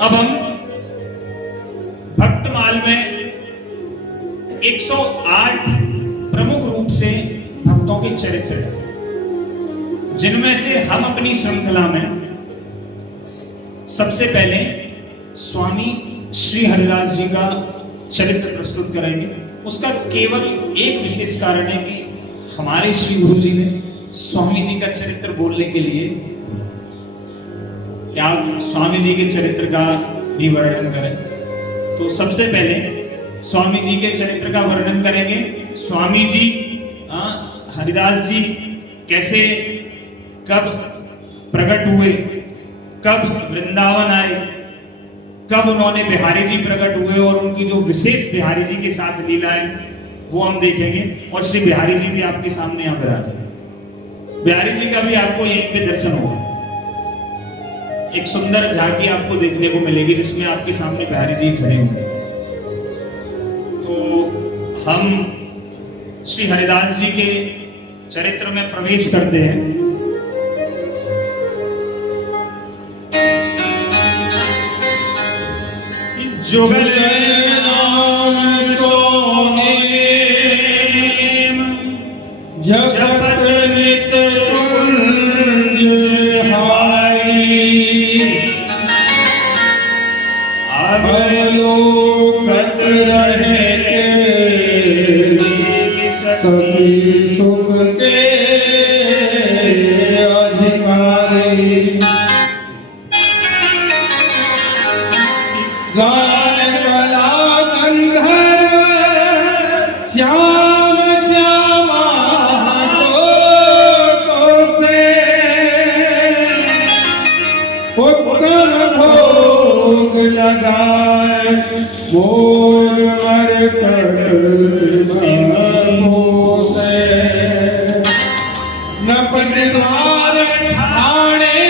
अब हम भक्तमाल में 108 प्रमुख रूप से भक्तों के चरित्र हैं, जिनमें से हम अपनी श्रृंखला में सबसे पहले स्वामी श्री हरिदास जी का चरित्र प्रस्तुत करेंगे। उसका केवल एक विशेष कारण है कि हमारे श्री गुरु जी ने स्वामी जी का चरित्र बोलने के लिए क्या स्वामी जी के चरित्र का भी वर्णन करें। तो सबसे पहले स्वामी जी के चरित्र का वर्णन करेंगे। स्वामी जी हरिदास जी कैसे कब प्रकट हुए, कब वृंदावन आए, कब उन्होंने बिहारी जी प्रकट हुए और उनकी जो विशेष बिहारी जी के साथ लीला है वो हम देखेंगे। और श्री बिहारी जी भी आपके सामने यहाँ विराजे। बिहारी जी का भी आपको यहीं पे दर्शन होगा। एक सुंदर झांकी आपको देखने को मिलेगी जिसमें आपके सामने बिहारी जी खड़े होंगे। तो हम श्री हरिदास जी के चरित्र में प्रवेश करते हैं। जुगल नाम सोने जपत नित कुंज हारी, अवलोकत रहे सभी सुख के अधिकारी। श्याम श्यामा से पुत्र भोग लगाए मोर मर कर न परिवार ठाणे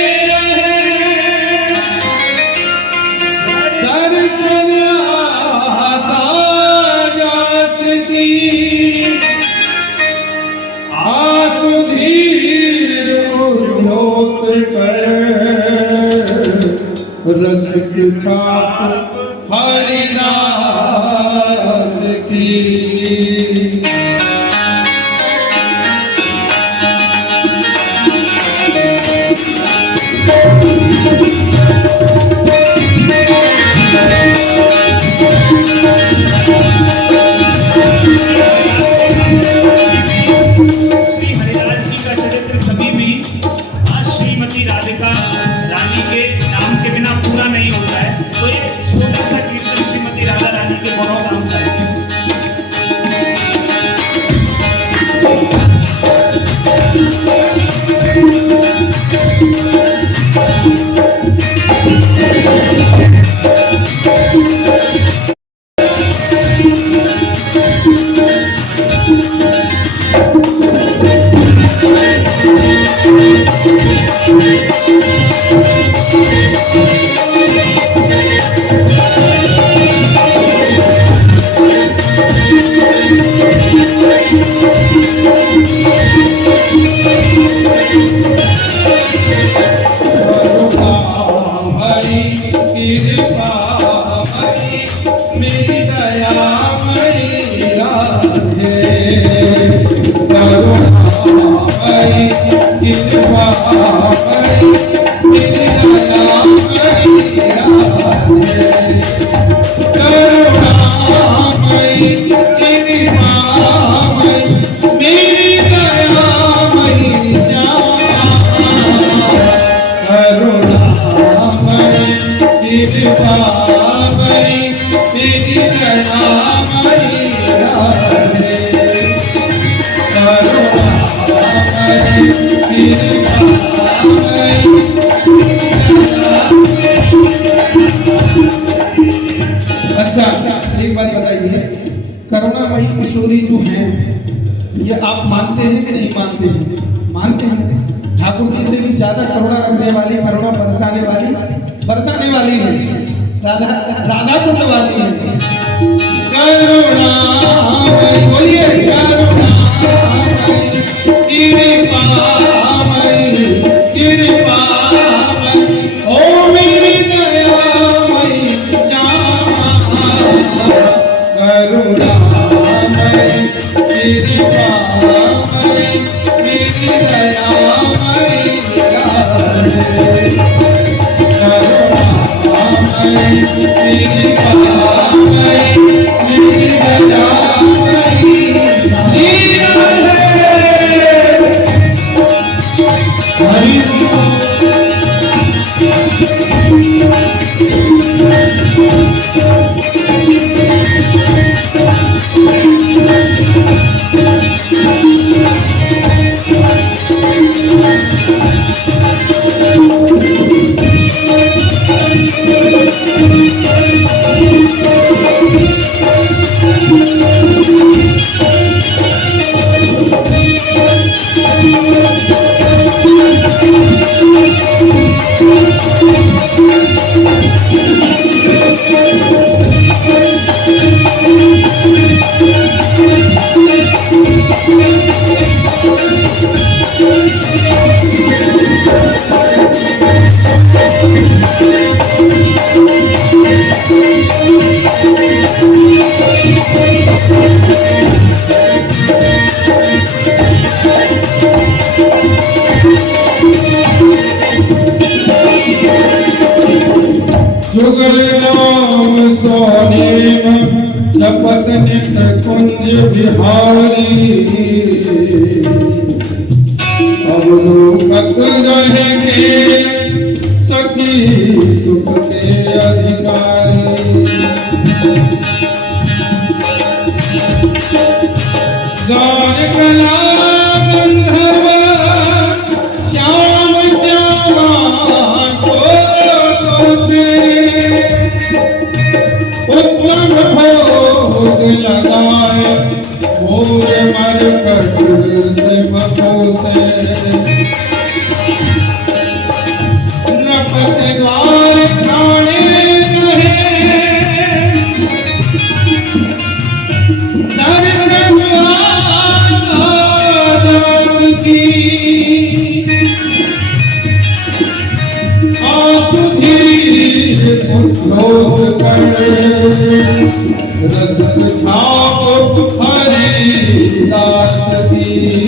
दर्शन रस छाप हरिदास की। श्री हरिदास जी का चरित्र कभी भी श्रीमती राधिका रानी के नाम के बिना पूरा नहीं होता है। तो एक छोटा सा कीर्तन श्रीमती राधा रानी के गुणों का हम करेंगे। अच्छा, एक बात बताइए, करुणामयी किशोरी जो है ये आप मानते हैं कि नहीं मानते हैं? मानते हैं। ठाकुर जी से भी ज्यादा करुणा रखने वाली, करुणा बरसाने वाली है राधा कुंड वाली है। करुणा बोलिए, कृपा ओ मेरी दया जुगल नाम सोनेम जपत नित कुंज बिहारी अब लोकत रहेंगे सखी सुख के अधिकारी गान कला गंधर्व श्याम श्यामा उत्तम भोग लगाए मोर मर कर से बपोसे नपतगार खाने रहे की आप लोग रसत छाप हरी दास दी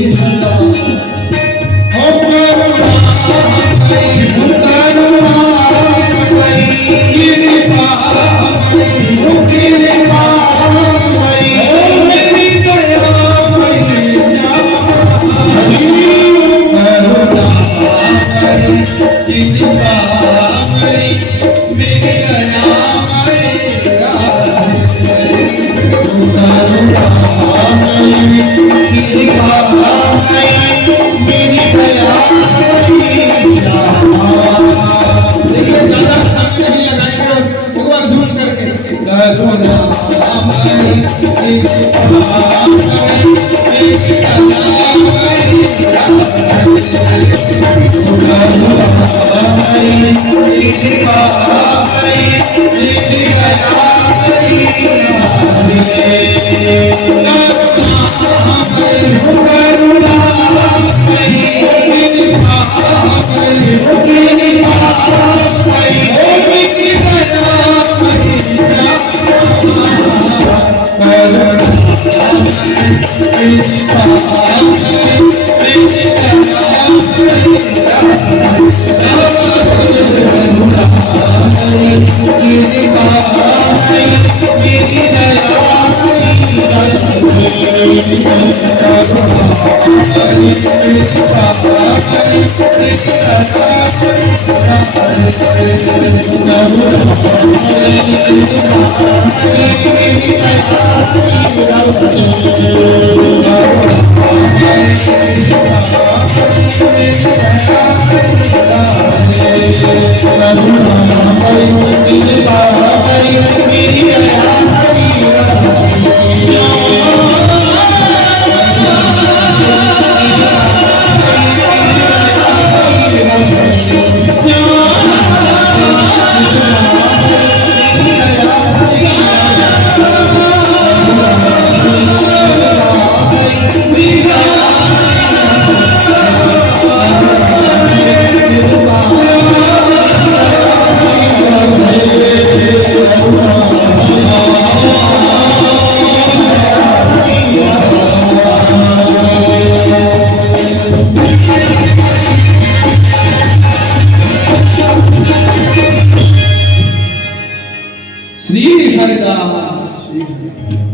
हरिदास श्री हरिदास।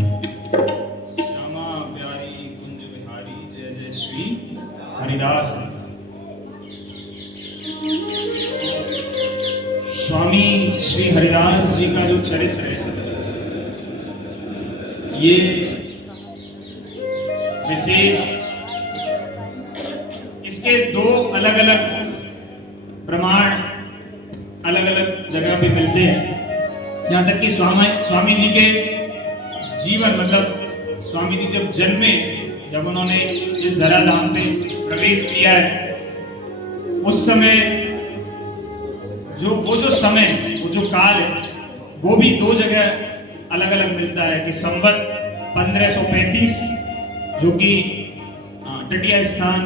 श्यामा प्यारी कुंज बिहारी जय जय श्री हरिदास। स्वामी श्री हरिदास जी का जो चरित्र है ये विशेष, इसके दो अलग अलग प्रमाण अलग अलग जगह पे मिलते हैं। यहां तक कि स्वामी जी के जीवन, मतलब स्वामी जी जब जन्मे, जब उन्होंने इस धराधाम पे प्रवेश किया है, उस समय वो जो काल है वो भी दो जगह अलग अलग मिलता है कि संवत 1535 जो कि तटीय स्थान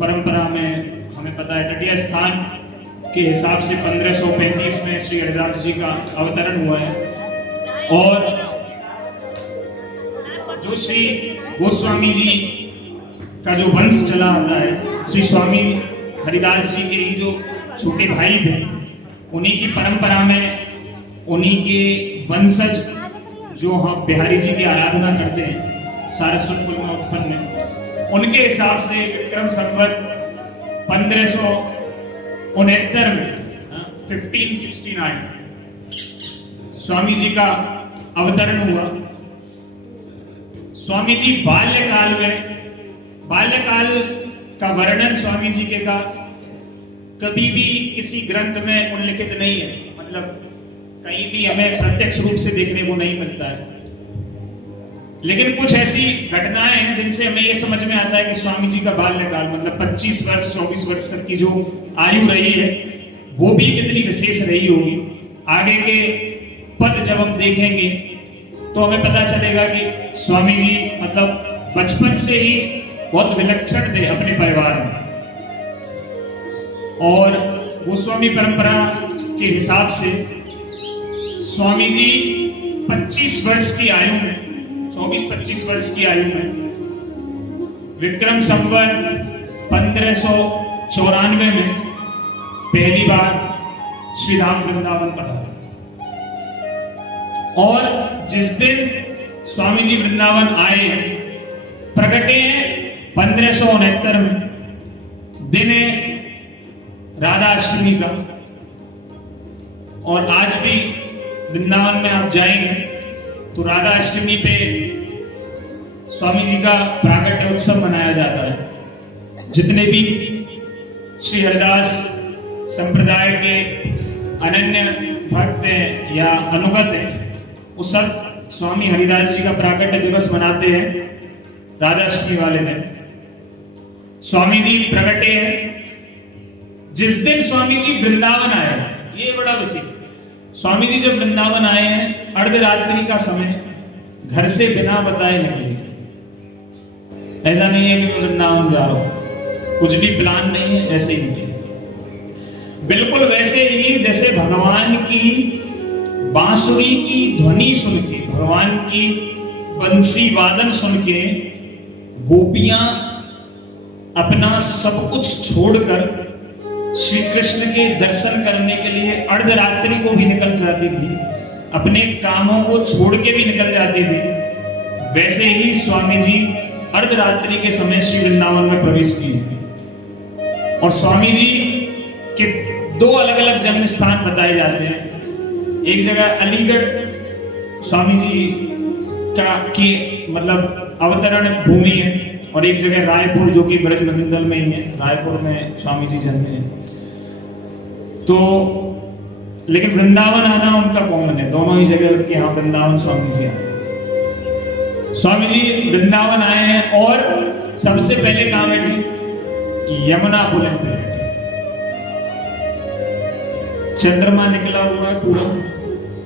परंपरा में हमें पता है, तटीय स्थान के हिसाब से 1535 में श्री हरिदास जी का अवतरण हुआ है। और जो श्री गोस्वामी जी का जो वंश चला आता है, श्री स्वामी हरिदास जी के ही जो छोटे भाई थे, उन्हीं की परंपरा में उन्हीं के वंशज जो हम बिहारी जी की आराधना करते हैं, सारस्वत कुल में उत्पन्न है, उनके हिसाब से विक्रम संवत 1569 में 1569 स्वामी जी का अवतरण हुआ। स्वामी जी बाल्यकाल का वर्णन स्वामी जी के का कभी भी किसी ग्रंथ में उल्लिखित नहीं है, मतलब कहीं भी हमें प्रत्यक्ष रूप से देखने को नहीं मिलता है। लेकिन कुछ ऐसी घटनाएं हैं जिनसे हमें यह समझ में आता है कि स्वामी जी का बाल्यकाल, मतलब 25 वर्ष 24 वर्ष तक की जो आयु रही है, वो भी कितनी विशेष रही होगी। आगे के पद जब हम देखेंगे तो हमें पता चलेगा कि स्वामी जी मतलब बचपन से ही बहुत विलक्षण थे अपने परिवार में। और गोस्वामी परंपरा के हिसाब से स्वामी जी 25 वर्ष की आयु में, 24-25 वर्ष की आयु में विक्रम संवत 1594 में पहली बार श्री धाम वृंदावन पधारे। और जिस दिन स्वामी जी वृंदावन आए, प्रगटे 1569 में, दिन है राधा अष्टमी का। और आज भी वृंदावन में आप जाएंगे तो राधा अष्टमी पे स्वामी जी का प्रागट्य उत्सव मनाया जाता है। जितने भी श्री हरिदास संप्रदाय के अनन्य भक्त हैं या अनुगत हैं, वो सब स्वामी हरिदास जी का प्रागट्य दिवस मनाते हैं राधा अष्टमी वाले दिन। स्वामी जी प्रगटे हैं जिस दिन स्वामी जी वृंदावन आए, ये बड़ा विशेष है। स्वामी जी जब वृंदावन आए हैं, अर्धरात्रि का समय, घर से बिना बताए निकले। ऐसा नहीं है कि मैं वृंदावन जा रहा हूं, कुछ भी प्लान नहीं है, ऐसे ही निकले। बिल्कुल वैसे ही जैसे भगवान की बांसुरी की ध्वनि सुन के, भगवान की बंसी वादन सुन के गोपियां अपना सब कुछ छोड़कर श्री कृष्ण के दर्शन करने के लिए अर्धरात्रि को भी निकल जाती थी, अपने कामों को छोड़ के भी निकल जाती थी। वैसे ही स्वामी जी अर्धरात्रि के समय श्री वृंदावन में प्रवेश किए। और स्वामी जी के दो अलग अलग जन्म स्थान बताए जाते हैं। एक जगह अलीगढ़ स्वामी जी का की मतलब अवतरण भूमि है, और एक जगह रायपुर जो कि ब्रज मंडल में ही है, रायपुर में स्वामी जी जन्मे हैं। तो लेकिन वृंदावन आना उनका कॉमन है, दोनों ही जगह के यहाँ वृंदावन स्वामी जी आए। स्वामी जी वृंदावन आए हैं और सबसे पहले कहाँ बैठे? यमुना पुलिन पे बैठे। चंद्रमा निकला हुआ है पूरा,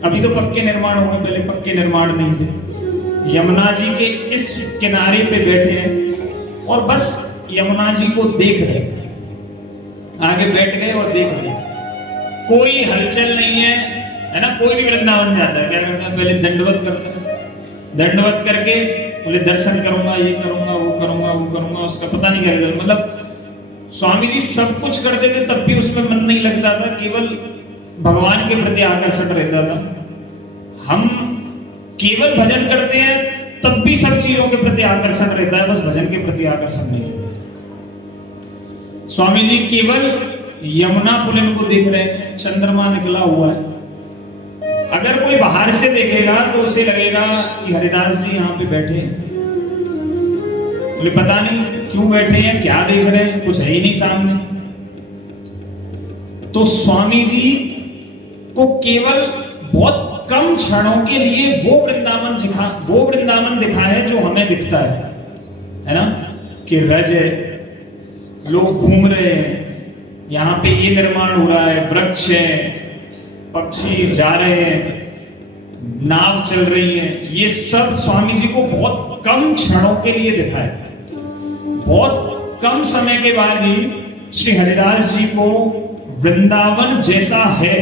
अभी तो पक्के निर्माण हुए, पहले पक्के निर्माण नहीं थे। यमुना जी के इस किनारे पे बैठे हैं और बस यमुना जी को देख रहे, आगे बैठ गए और देख रहे, कोई हलचल नहीं है ना। कोई भी वृंदावन जाता है क्या करता है? पहले दंडवत करता है, दंडवत करके बोले दर्शन करूंगा, ये करूंगा, वो करूंगा, वो करूंगा, उसका पता नहीं क्या। मतलब स्वामी जी सब कुछ करते थे तब भी उसमें मन नहीं लगता था, केवल भगवान के प्रति आकर्षण रहता था। हम केवल भजन करते हैं तब भी सब चीजों के प्रति आकर्षण रहता है, बस भजन के प्रति आकर्षण नहीं होता। स्वामी जी केवल यमुना पुलिन को देख रहे हैं, चंद्रमा निकला हुआ है। अगर कोई बाहर से देखेगा तो उसे लगेगा कि हरिदास जी यहाँ पे बैठे हैं, बोले पता नहीं क्यों बैठे हैं, क्या देख रहे हैं, कुछ है ही नहीं सामने। तो स्वामी जी को केवल बहुत कम क्षणों के लिए वो वृंदावन दिखा है जो हमें दिखता है ना, कि रज है, लोग घूम रहे हैं, यहाँ पे ये निर्माण हो रहा है, वृक्ष है, पक्षी जा रहे हैं, नाव चल रही है, ये सब स्वामी जी को बहुत कम क्षणों के लिए दिखा है। बहुत कम समय के बाद ही श्री हरिदास जी को वृंदावन जैसा है?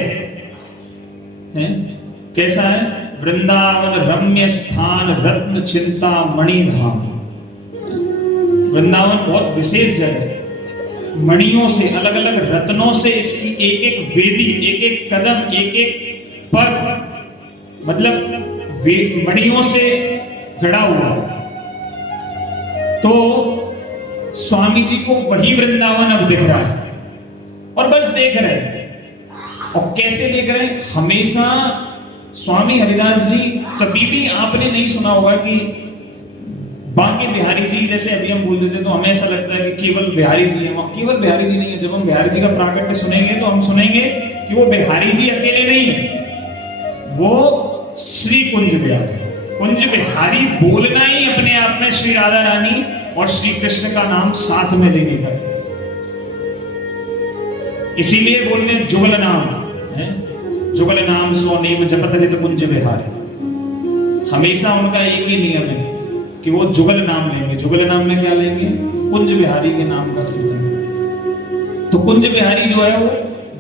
कैसा है? वृंदावन रम्य स्थान रत्न चिंता मणिधाम। वृंदावन बहुत विशेष जगह है, मणियों से, अलग अलग रत्नों से इसकी एक एक वेदी, एक एक कदम, एक एक पग, मतलब मणियों से गढ़ा हुआ। तो स्वामी जी को वही वृंदावन अब दिख रहा है और बस देख रहे हैं। और कैसे देख रहे हैं? हमेशा स्वामी हरिदास जी, कभी भी आपने नहीं सुना होगा कि बांके बिहारी जी, जैसे अभी हम बोल देते तो हमें ऐसा लगता है कि केवल बिहारी जी है। केवल बिहारी जी नहीं है। जब हम बिहारी जी का प्राकट्य सुनेंगे तो हम सुनेंगे कि वो बिहारी जी अकेले नहीं है, वो श्री कुंज बिहारी, कुंज बिहारी बोलना ही अपने आप में श्री राधा रानी और श्री कृष्ण का नाम साथ में लेने का, इसीलिए बोलने जुगल नाम है, जुगल नाम सो नेम जपत नित कुंज बिहारी। हमेशा उनका एक ही नियम है कि वो जुगल नाम लेंगे। जुगल नाम में क्या लेंगे? कुंज बिहारी के नाम का कीर्तन। तो कुंज बिहारी जो है वो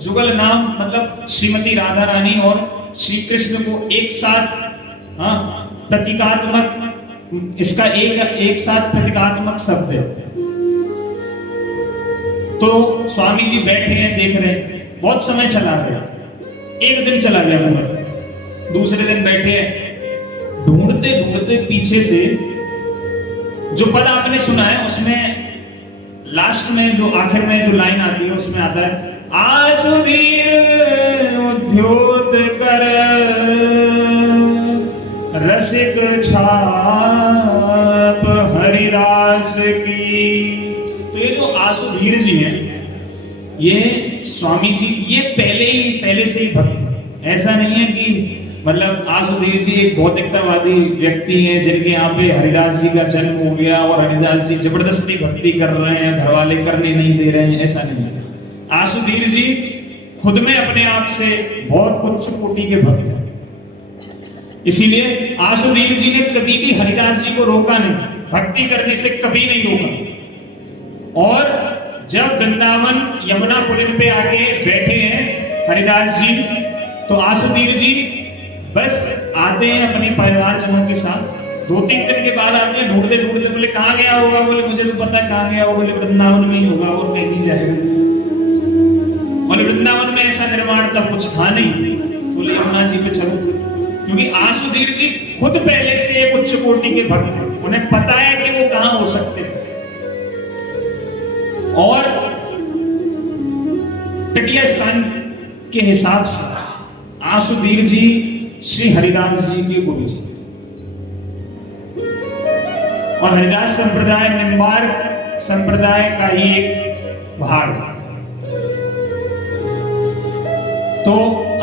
जुगल नाम, मतलब श्रीमती राधा रानी और श्री कृष्ण को एक साथ प्रतीकात्मक, इसका एक साथ प्रतीकात्मक शब्द है। तो स्वामी जी बैठे हैं, देख रहे हैं, बहुत समय चला गया, एक दिन चला गया पूरा, दूसरे दिन बैठे हैं, ढूंढते ढूंढते पीछे से जो पद आपने सुना है उसमें लास्ट में जो आखिर में जो लाइन आती है उसमें आता है, आसुधीर उद्योत कर रसिक छाप हरिदास की। तो ये जो आसुधीर जी हैं, ये स्वामी जी, ये पहले से ही भक्त हैं। ऐसा नहीं है कि मतलब आसुधीर जी एक भौतिकतावादी व्यक्ति हैं जिनके यहाँ पे हरिदास जी का जन्म हो गया और हरिदास जी जबरदस्ती भक्ति कर रहे हैं, घर वाले करने नहीं दे रहे हैं, ऐसा नहीं है। आसुधीर जी खुद में अपने आप से बहुत उच्च कोटि के भक्त हैं। इसीलिए आसुधीर जी ने कभी भी हरिदास जी को रोका नहीं, भक्ति करने से कभी नहीं रोका। और जब वृंदावन यमुना पुलिन पे आके बैठे हैं हरिदास जी, तो आसुधीर जी बस आते हैं अपने परिवारजनों के साथ। 2-3 दिन के बाद आते हैं, ढूंढते ढूंढते, बोले कहाँ गया होगा? बोले मुझे तो पता है कहाँ गया होगा। बोले वृंदावन में ही होगा और कहीं नहीं जाएगा। बोले वृंदावन में ऐसा निर्माण तब कुछ था नहीं। बोले यमुना जी पे चलो, क्योंकि आसुधीर जी खुद पहले से एक उच्च कोटि के भक्त हैं, उन्हें पता है कि वो कहाँ हो सकते हैं। और तटीय स्थान के हिसाब से आसुधीर जी श्री हरिदास जी के गुरु जी, और हरिदास संप्रदाय निम्बार्क संप्रदाय का ही एक भाग। तो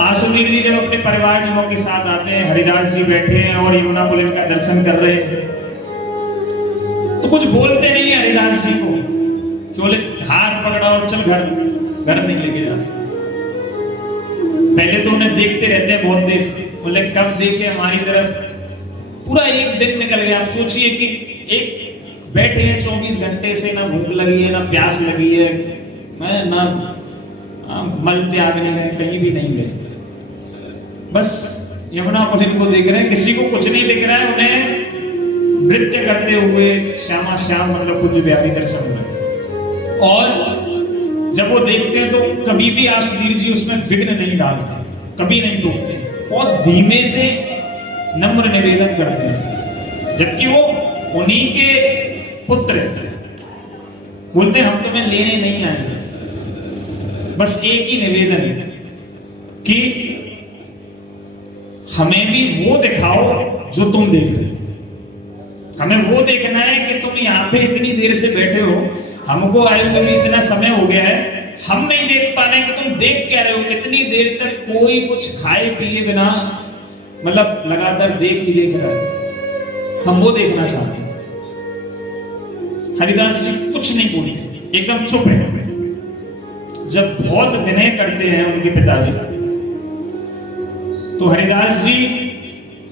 आसुधीर जी जब अपने परिवारजनों के साथ आते हैं, हरिदास जी बैठे हैं और यमुना पुलिन का दर्शन कर रहे हैं, तो कुछ बोलते नहीं है हरिदास जी को, कि बोले हाथ पकड़ा और चल घर नहीं लेके जा। पहले तो उन्हें देखते रहते हैं बहुत देर, बोले कब देखे हमारी तरफ। पूरा एक दिन निकल गया। आप सोचिए कि एक बैठे हैं 24 घंटे से, ना भूख लगी है, ना प्यास लगी है, मैं ना मल त्यागने गए, कहीं भी नहीं गए, बस यमुना पुलिन को देख रहे हैं। किसी को कुछ नहीं दिख रहा है, उन्हें नृत्य करते हुए श्यामा श्याम मतलब कुंज बिहारी दर्शन हुए। और जब वो देखते हैं तो कभी भी आसुधीर जी उसमें विघ्न नहीं डालते, कभी नहीं टोकते, बहुत धीमे से नम्र निवेदन करते हैं, जबकि वो उन्हीं के पुत्र बोलते हैं हम तुम्हें लेने नहीं आए, बस एक ही निवेदन है कि हमें भी वो दिखाओ जो तुम देख रहे हो। हमें वो देखना है कि तुम यहाँ पे इतनी देर से बैठे हो, हमको आए हुए भी इतना समय हो गया है, हम नहीं देख पा रहे हैं कि तुम देख क्या रहे हो। इतनी देर तक कोई कुछ खाए पिए बिना मतलब लगातार देख ही देख रहा है, हम वो देखना चाहते हैं। हरिदास जी कुछ नहीं बोलते, एकदम चुप है। जब बहुत विनय करते हैं उनके पिताजी, तो हरिदास जी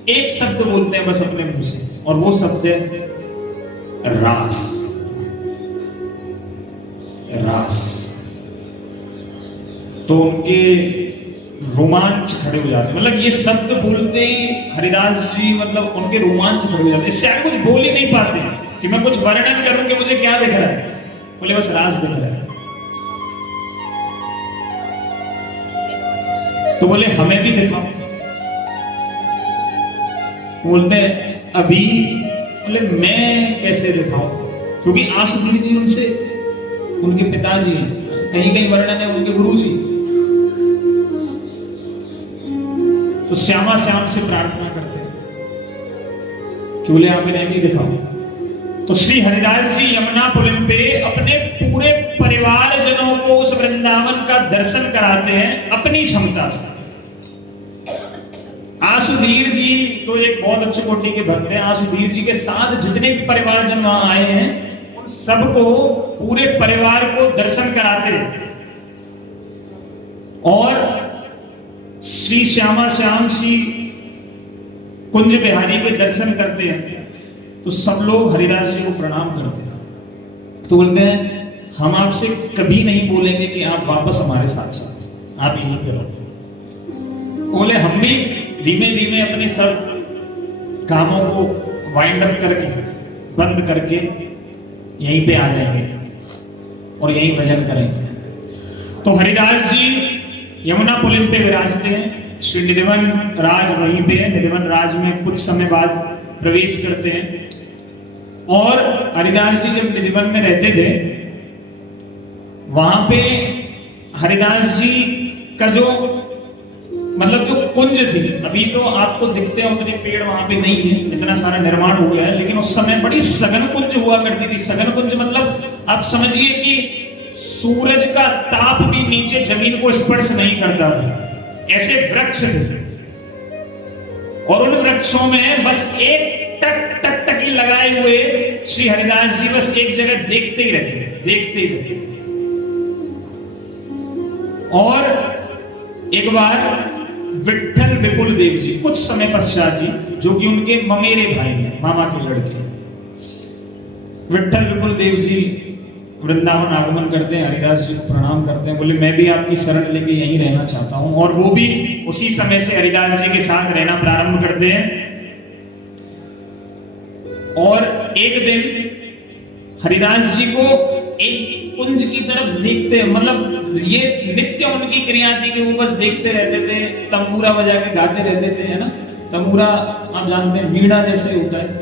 एक शब्द बोलते हैं बस अपने मुंह से, और वो शब्द है रास। रास। तो उनके रोमांच खड़े हो जाते, मतलब ये शब्द बोलते ही हरिदास जी मतलब उनके रोमांच खड़े हो जाते। इससे आप कुछ बोल ही नहीं पाते कि मैं कुछ वर्णन करूं कि मुझे क्या दिख रहा है, बोले बस रास दिख रहा है। तो बोले हमें भी दिखाओ। बोलते अभी, बोले मैं कैसे दिखाऊं, क्योंकि आशुधीर जी उनसे उनके पिताजी हैं, कहीं कहीं वर्णन है उनके गुरु जी। तो श्यामा श्याम से प्रार्थना करते हैं कि बोले आप इन्हें भी दिखाओ। तो श्री हरिदास जी यमुना पुलिन पे अपने पूरे परिवारजनों को उस वृंदावन का दर्शन कराते हैं अपनी क्षमता से। आशुधीर जी तो एक बहुत अच्छे कोटि के भक्त हैं। आशुधीर जी के साथ जितने भी परिवारजन वहां आए हैं उन सबको, पूरे परिवार को दर्शन कराते हैं। और श्री श्यामा श्याम श्री कुंज बिहारी के दर्शन करते हैं तो सब लोग हरिदास जी को प्रणाम करते हैं। तो बोलते हैं हम आपसे कभी नहीं बोलेंगे कि आप वापस हमारे साथ चलो, आप यहीं पे रहो। बोले हम भी धीमे धीमे अपने सब कामों को वाइंड अप करके बंद करके यहीं पे आ जाएंगे और यहीं भजन करेंगे। तो हरिदास जी यमुना पुलिन पे विराजते हैं। श्री निधिवन राज वहीं पे है। निधिवन राज में कुछ समय बाद प्रवेश करते हैं। और हरिदास जी जब निधिवन में रहते थे वहां पे हरिदास जी का जो मतलब जो कुंज थी, अभी तो आपको दिखते हैं उतने पेड़ वहां पे नहीं है, इतना सारा निर्माण हो गया है, लेकिन उस समय बड़ी सघन कुंज हुआ करती थी। सघन कुंज मतलब आप समझिए कि सूरज का ताप भी नीचे जमीन को स्पर्श नहीं करता था, ऐसे वृक्ष थे। और उन वृक्षों में बस एक टक टक टकी लगाए हुए श्री हरिदास जी बस एक जगह देखते ही रहते, देखते ही रहते। और एक बार विट्ठल विपुल देव जी कुछ समय पश्चात जी, जो कि उनके ममेरे भाई हैं, मामा के लड़के, विट्ठल विपुल देव जी वृंदावन आगमन करते हैं, हरिदास जी को प्रणाम करते हैं। बोले मैं भी आपकी शरण लेके यहीं रहना चाहता हूं। और वो भी उसी समय से हरिदास जी के साथ रहना प्रारंभ करते हैं। और एक दिन हरिदास जी को एक कुंज की तरफ देखते हैं, मतलब ये नित्य उनकी क्रिया थी कि वो बस देखते रहते थे, तंबूरा बजा के गाते रहते थे, है ना। तंबूरा आप जानते हैं वीणा जैसे होता है,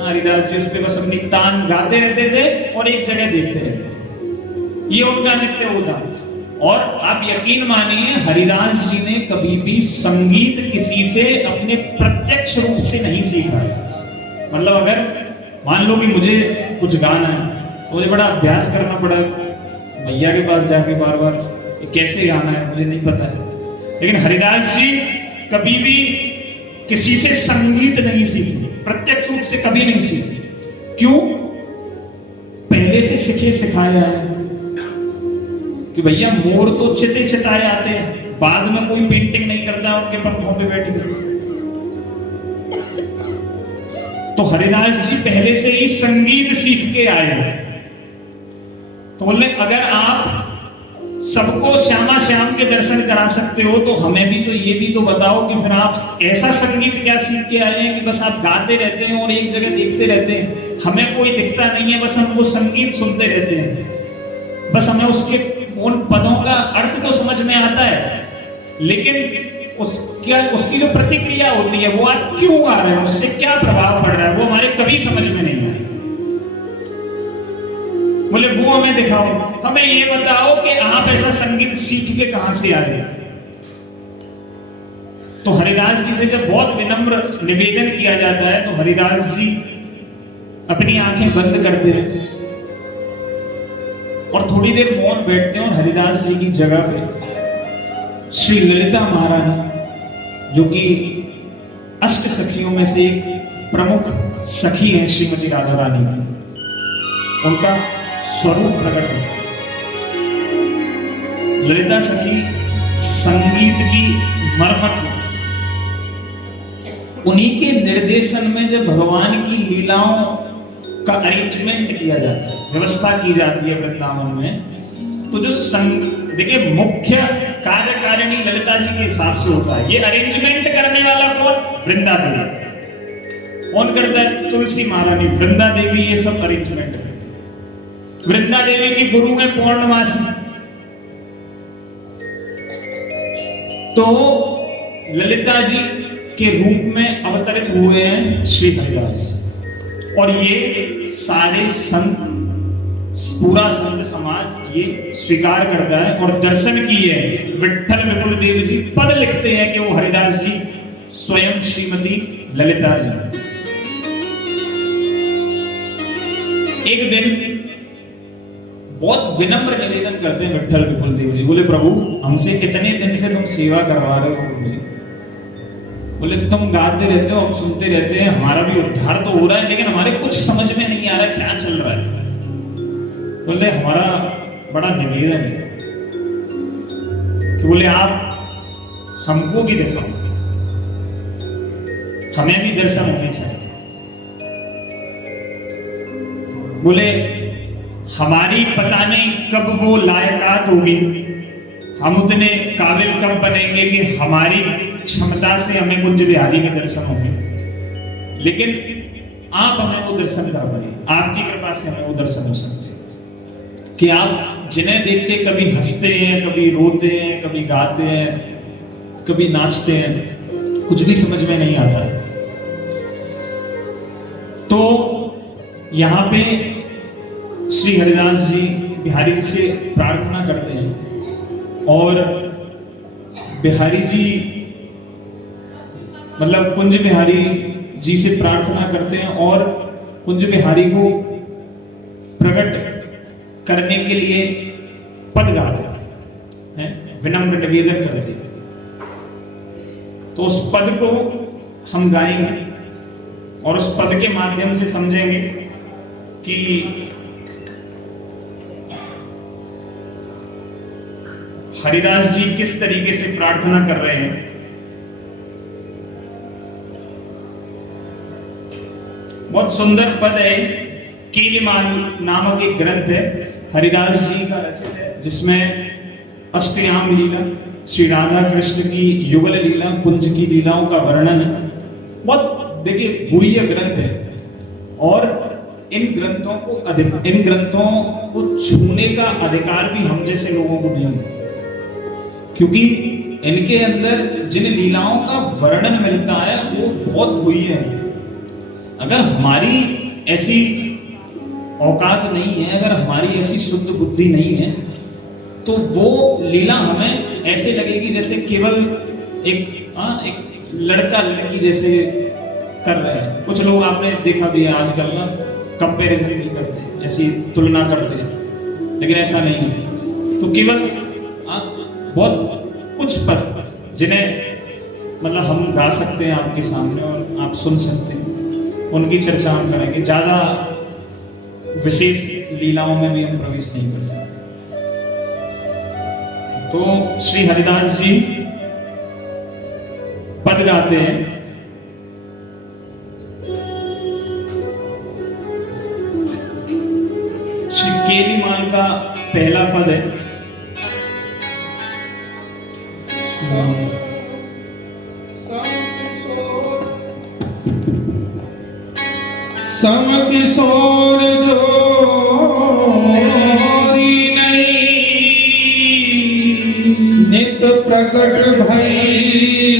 हरिदास जी उस पे बस अपनी तान गाते रहते थे और एक जगह देखते रहते, ये उनका नित्य होता। और आप यकीन मानिए हरिदास जी ने कभी भी संगीत किसी से अपने प्रत्यक्ष रूप से नहीं सीखा। मतलब अगर मान लो कि मुझे कुछ गाना है तो मुझे बड़ा अभ्यास करना पड़ा, भैया के पास जाके बार बार कैसे गाना है मुझे नहीं पता है। लेकिन हरिदास जी कभी भी किसी से संगीत नहीं सीखे, प्रत्यक्ष रूप से कभी नहीं सीखे। क्यों? पहले से सीखे सिखाए आए कि भैया मोर तो चिते चिताए आते हैं, बाद में कोई पेंटिंग नहीं करता उनके पंखों पे बैठे थे। तो हरिदास जी पहले से ही संगीत सीख के आए हैं। तो बोले अगर आप सबको श्यामा श्याम के दर्शन करा सकते हो तो हमें भी तो ये भी तो बताओ कि फिर आप ऐसा संगीत क्या सीख के आए हैं कि बस आप गाते रहते हैं और एक जगह देखते रहते हैं, हमें कोई दिखता नहीं है, बस हम वो संगीत सुनते रहते हैं, बस हमें उसके उन पदों का अर्थ तो समझ में आता है, लेकिन उसकी जो प्रतिक्रिया होती है, वो आप क्यों गा रहे हैं, उससे क्या प्रभाव पड़ रहा है, वो हमारे कभी समझ में नहीं आए। बोले वो हमें दिखाओ, हमें ये बताओ कि आप ऐसा संगीत सीख के कहां से आए। तो हरिदास जी से जब बहुत विनम्र निवेदन किया जाता है तो हरिदास जी अपनी आंखें बंद करते हैं और थोड़ी देर मौन बैठते हैं और हरिदास जी की जगह पे श्री ललिता महारानी, जो कि अष्ट सखियों में से एक प्रमुख सखी है श्रीमती राधा रानी, उनका स्वरूप प्रकट है। ललिता सखी संगीत की मरम्मत, उन्हीं के निर्देशन में जब भगवान की लीलाओं का अरेंजमेंट किया जाता है, व्यवस्था की जाती है वृंदावन में, तो जो देखिए मुख्य कार्यकारिणी ललिता जी के हिसाब से होता है। ये अरेंजमेंट करने वाला कौन? वृंदा देवी। कौन करता है? तुलसी महारानी, वृंदा देवी ये सब अरेंजमेंट है। वृंदा देवी की गुरु है पौर्णमासी। तो ललिता जी के रूप में अवतरित हुए हैं श्री हरिदास, और ये सारे संत, पूरा संत समाज ये स्वीकार करता है और दर्शन किए हैं। विट्ठल विपुल देव जी पद लिखते हैं कि वो हरिदास जी स्वयं श्रीमती ललिता जी। एक दिन बहुत विनम्र निवेदन करते हैं विट्ठल विपुल देव जी, बोले प्रभु हमसे कितने दिन से तुम सेवा करवा रहे हो प्रभु जी, बोले तुम गाते रहते हो, हम सुनते रहते हैं, हमारा भी उद्धार तो हो रहा है, लेकिन हमारे कुछ समझ में नहीं आ रहा क्या चल रहा है। बोले हमारा बड़ा निवेदन है कि बोले आप हमको भी दिखाओ, हमें भी दर्शन होने चाहिए। बोले हमारी पता नहीं कब वो लायकात होगी, हम उतने काबिल कब बनेंगे कि हमारी क्षमता से हमें कुंज बिहारी के दर्शन होंगे, लेकिन आप हमें वो दर्शन करा बने, आपकी कृपा से हमें वो दर्शन हो सकते कि आप जिन्हें देख के कभी हंसते हैं, कभी रोते हैं, कभी गाते हैं, कभी नाचते हैं, कुछ भी समझ में नहीं आता। तो यहां पे श्री हरिदास जी बिहारी जी से प्रार्थना करते हैं और बिहारी जी मतलब कुंज बिहारी जी से प्रार्थना करते हैं और कुंज बिहारी को प्रकट करने के लिए पद गाते हैं, विनम्र निवेदन करते हैं। तो उस पद को हम गाएंगे और उस पद के माध्यम से समझेंगे कि हरिदास जी किस तरीके से प्रार्थना कर रहे हैं। बहुत सुंदर पद है, कीलिमान नामक एक ग्रंथ है हरिदास जी का रचित है, जिसमें अष्टयाम लीला, श्री राधा कृष्ण की युगल लीला, कुंज की लीलाओं का वर्णन है। बहुत देखिए गुह्य ग्रंथ है और इन ग्रंथों को छूने का अधिकार भी हम जैसे लोगों को नहीं है, क्योंकि इनके अंदर जिन लीलाओं का वर्णन मिलता है वो बहुत गुह्य है। अगर हमारी ऐसी औकात नहीं है, अगर हमारी ऐसी शुद्ध बुद्धि नहीं है, तो वो लीला हमें ऐसे लगेगी जैसे केवल एक लड़का लड़की जैसे कर रहे हैं। कुछ लोग आपने देखा भी है आजकल ना, कंपैरिजन भी करते हैं, ऐसी तुलना करते हैं, लेकिन ऐसा नहीं है। तो केवल बहुत कुछ पद जिन्हें मतलब हम गा सकते हैं आपके सामने और आप सुन सकते हैं, उनकी चर्चा हम करेंगे। ज्यादा विशेष लीलाओं में भी हम प्रवेश नहीं कर सकते। तो श्री हरिदास जी पद गाते हैं। श्री केलीमाल का पहला पद है, सम किशोर जोरी नहीं, नित प्रकट भई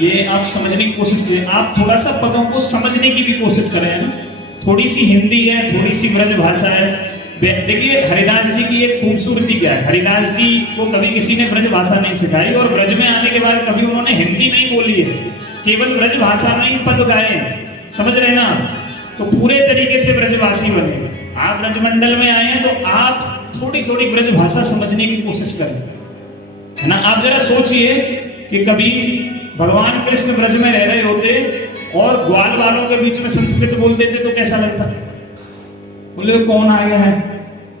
ये आप समझने की कोशिश करें, आप थोड़ा सा पदों को समझने की भी कोशिश करें, है ना। थोड़ी सी हिंदी है, थोड़ी सी ब्रज भाषा है। देखिए हरिदास जी की एक खूबसूरती क्या है, हरिदास जी को कभी किसी ने ब्रज भाषा नहीं सिखाई और ब्रज में आने के बाद कभी उन्होंने हिंदी नहीं बोली है, केवल ब्रज भाषा में ही पद गाए, समझ रहे ना। तो पूरे तरीके से ब्रजवासी बने। आप ब्रजमंडल में आए हैं तो आप थोड़ी थोड़ी ब्रज भाषा समझने की कोशिश करें, है ना। आप जरा सोचिए कि कभी भगवान कृष्ण ब्रज में रह रहे होते और ग्वाल वालों के बीच में संस्कृत बोल देते तो कैसा लगता। बोले कौन आ गया है,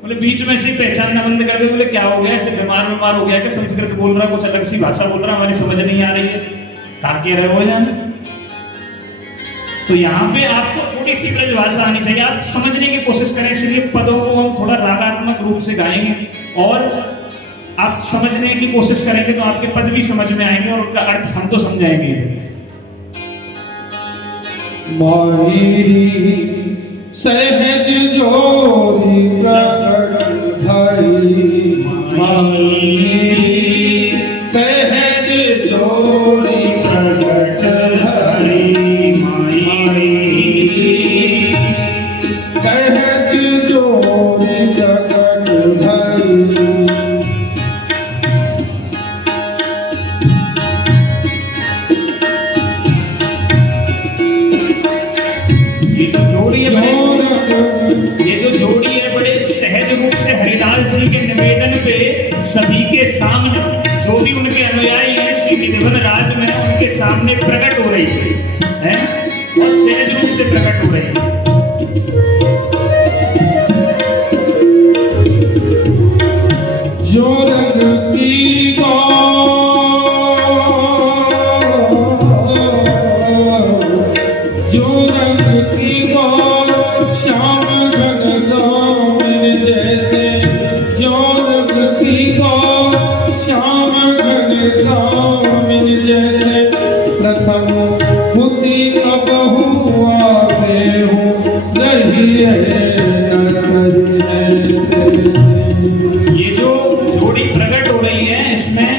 बोले बीच में से पहचानना बंद कर दे, बोले क्या हो गया, ऐसे बीमार हो गया कि संस्कृत बोल रहा, कुछ अलग सी भाषा बोल रहा, हमारी समझ नहीं आ रही है, कहा के रहे हो जाने। तो यहाँ पे आपको थोड़ी सी ब्रज भाषा आनी चाहिए, आप समझने की कोशिश करें। इसलिए पदों को हम थोड़ा रागात्मक रूप से गाएंगे और आप समझने की कोशिश करेंगे तो आपके पद भी समझ में आएंगे और उनका अर्थ हम तो समझाएंगे। मायरी सहज जोरी प्रकट भई, मायरी सहज जोरी प्रकट भई, मायरी सहज जोरी प्रकट भई। ये जो जोड़ी है बड़े सहज रूप से हरिदास जी के निवेदन पे सभी के सामने, जो भी उनके अनुयायी हैं श्री विधिवन राज में, उनके सामने प्रकट हो रही है और सहज रूप से प्रकट हो रही है। जो रंग की जो रंग की श्याम घन दामिन जैसे, जो रंग की श्याम घन दामिन जैसे, प्रथम बुद्धि अबहु आगे हूँ रही है। ये जो जोड़ी प्रकट हो रही है इसमें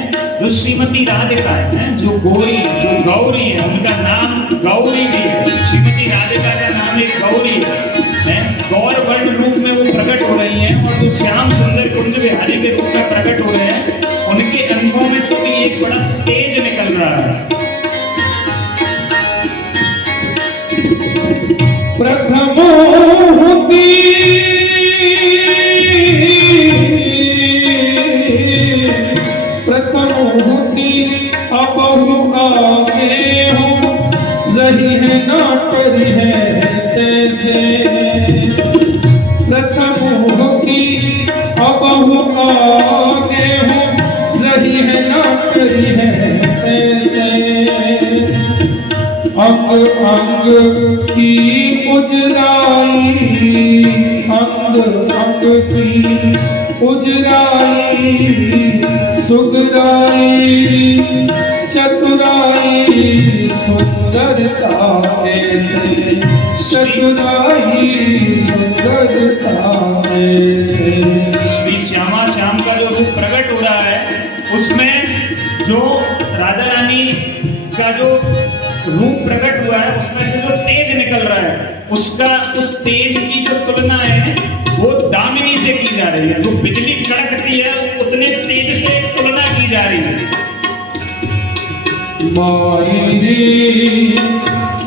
जो श्रीमती राधिका है, जो गौरी, जो गौरी है, उनका नाम गौरी भी है। श्रीमती राधिका का नाम एक गौरी है, गौर वर्ण रूप में वो प्रकट हो रही है और जो श्याम सुंदर कुंज बिहारी के रूप में प्रकट हो रहे हैं, उनके अनुभव में से भी एक बड़ा तेज निकल रहा है। प्रथम होती अबहु आगे हूँ रही है नाटरी है तैसे, प्रथम होती अबहु आगे हूँ रही है नाटरी है तैसे। अंग अंग की उजराई, अंग अंग की उजराई, सुगराई चतुराई सुंदरता ऐसे, चतुराई सुंदरता ऐसे। श्री श्यामा श्याम का जो रूप प्रकट हो रहा है उसमें जो राधा रानी का जो रूप प्रकट हुआ है उसमें से जो तेज निकल रहा है, उसका उस तेज की जो तुलना है वो दामिनी से की जा रही है। जो बिजली कड़कती है उतने तेज से तुलना की जा रही है। मायरी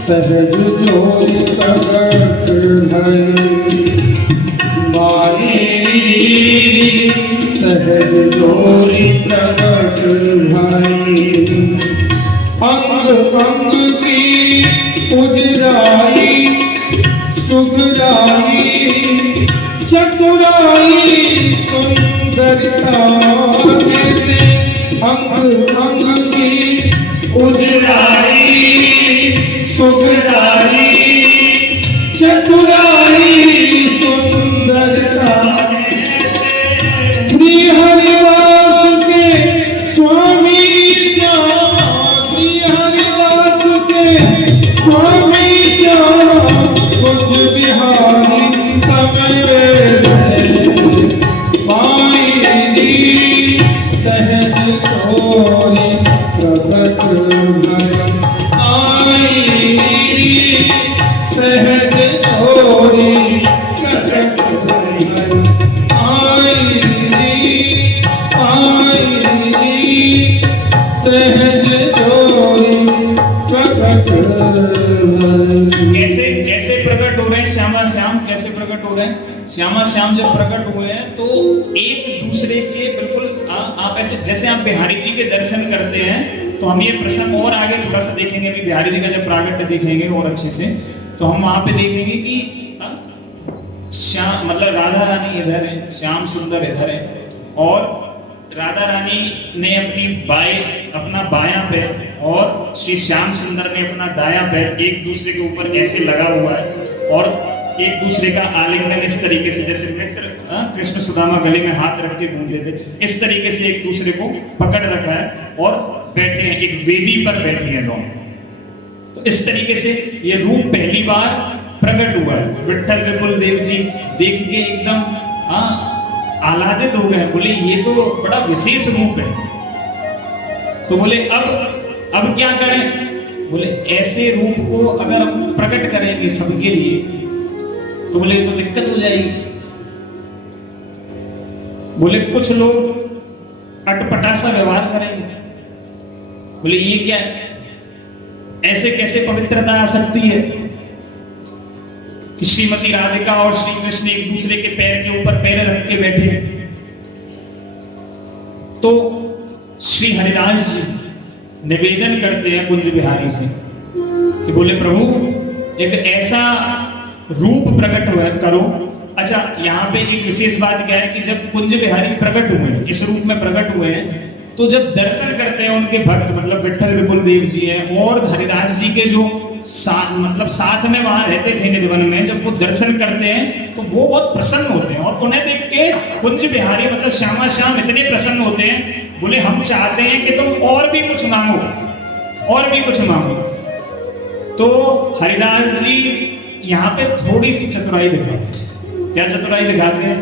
सहज जोरी प्रकट भई, मायरी सहज जोरी प्रकट भई। अंग अंग की उजराई, सुगराई चतुराई सुंदरता ऐसे, अंग अंग की उजराई सुगराई चतुराई सुंदरता ऐसे। श्री हरिदास के स्वामी जाना, श्री हरिदास के स्वामी जाना, कुंज बिहारी समय मायरी सहज जोरी प्रकट भई। सहज जोई प्रकट। कैसे कैसे प्रकट हो रहे हैं श्यामा श्याम, कैसे प्रकट हो रहे हैं श्यामा श्याम? जब प्रकट हुए हैं तो एक दूसरे के बिल्कुल आप ऐसे जैसे आप बिहारी जी के दर्शन करते हैं, तो हम ये प्रसंग और आगे थोड़ा सा देखेंगे भी, बिहारी जी का जब प्रागट्य देखेंगे और अच्छे से, तो हम वहां पे देखेंगे कि श्याम मतलब राधा रानी इधर है, श्याम सुंदर इधर है, और राधा रानी ने अपना बायां पैर और श्री श्याम सुंदर ने अपना दायां पैर एक दूसरे के ऊपर ऐसे लगा हुआ है, और एक दूसरे का आलिंगन इस तरीके से, जैसे मित्र कृष्ण सुदामा गले में हाथ रख के घूमते थे, इस तरीके से एक दूसरे को पकड़ रखा है और बैठे हैं, एक वेदी पर बैठे हैं दोनों। तो इस तरीके से ये रूप पहली बार प्रकट हुआ है। विट्ठल विपुल देव जी देख के एकदम आह्लादित हो गए, बोले ये तो बड़ा विशेष रूप है। तो बोले अब क्या करें? बोले ऐसे रूप को अगर हम प्रकट करेंगे सबके लिए, तो बोले तो दिक्कत हो जाएगी। बोले कुछ लोग अटपटा सा व्यवहार करेंगे, बोले ये क्या है, ऐसे कैसे पवित्रता आ सकती है कि श्रीमती राधिका और श्री कृष्ण एक दूसरे के पैर के ऊपर पैर रख के बैठे हैं। तो श्री हरिदास जी निवेदन करते हैं कुंज बिहारी से कि बोले प्रभु एक ऐसा रूप प्रकट हुआ करो। अच्छा, यहाँ पे एक विशेष बात क्या है कि जब कुंज बिहारी प्रकट हुए, इस रूप में प्रकट हुए हैं, तो जब दर्शन करते हैं उनके भक्त मतलब विट्ठल विपुल देव जी हैं और हरिदास जी के जो साथ में वहां रहते थे निधवन में, जब वो दर्शन करते हैं तो वो बहुत प्रसन्न होते हैं, और उन्हें देख के कुंज बिहारी मतलब श्यामा श्याम इतने प्रसन्न होते हैं, बोले हम चाहते हैं कि तुम और भी कुछ मांगो, और भी कुछ मांगो। तो हरिदास जी यहाँ पे थोड़ी सी चतुराई दिखाते हैं। क्या चतुराई दिखाते हैं?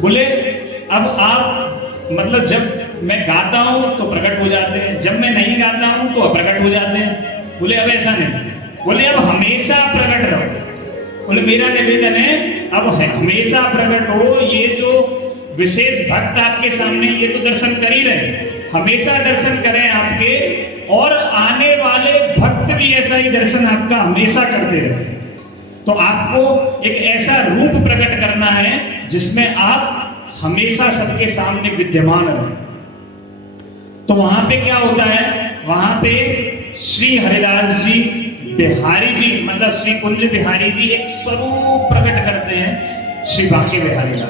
बोले अब आप मतलब जब मैं गाता हूं तो प्रकट हो जाते हैं, जब मैं नहीं गाता हूं तो अप्रकट हो जाते हैं। बोले अब ऐसा नहीं, बोले अब हमेशा प्रकट रहो। बोले मेरा निवेदन है अब हमेशा प्रकट हो, ये जो विशेष भक्त आपके सामने ये तो दर्शन कर ही रहे, हमेशा दर्शन करें आपके, और आने वाले भक्त भी ऐसा ही दर्शन आपका हमेशा करते रहे। तो आपको एक ऐसा रूप प्रकट करना है जिसमें आप हमेशा सबके सामने विद्यमान रहे। तो वहां पे क्या होता है, वहां पे श्री हरिदास जी बिहारी जी मतलब श्री कुंज बिहारी जी एक स्वरूप प्रकट करते हैं श्री बांके बिहारी का।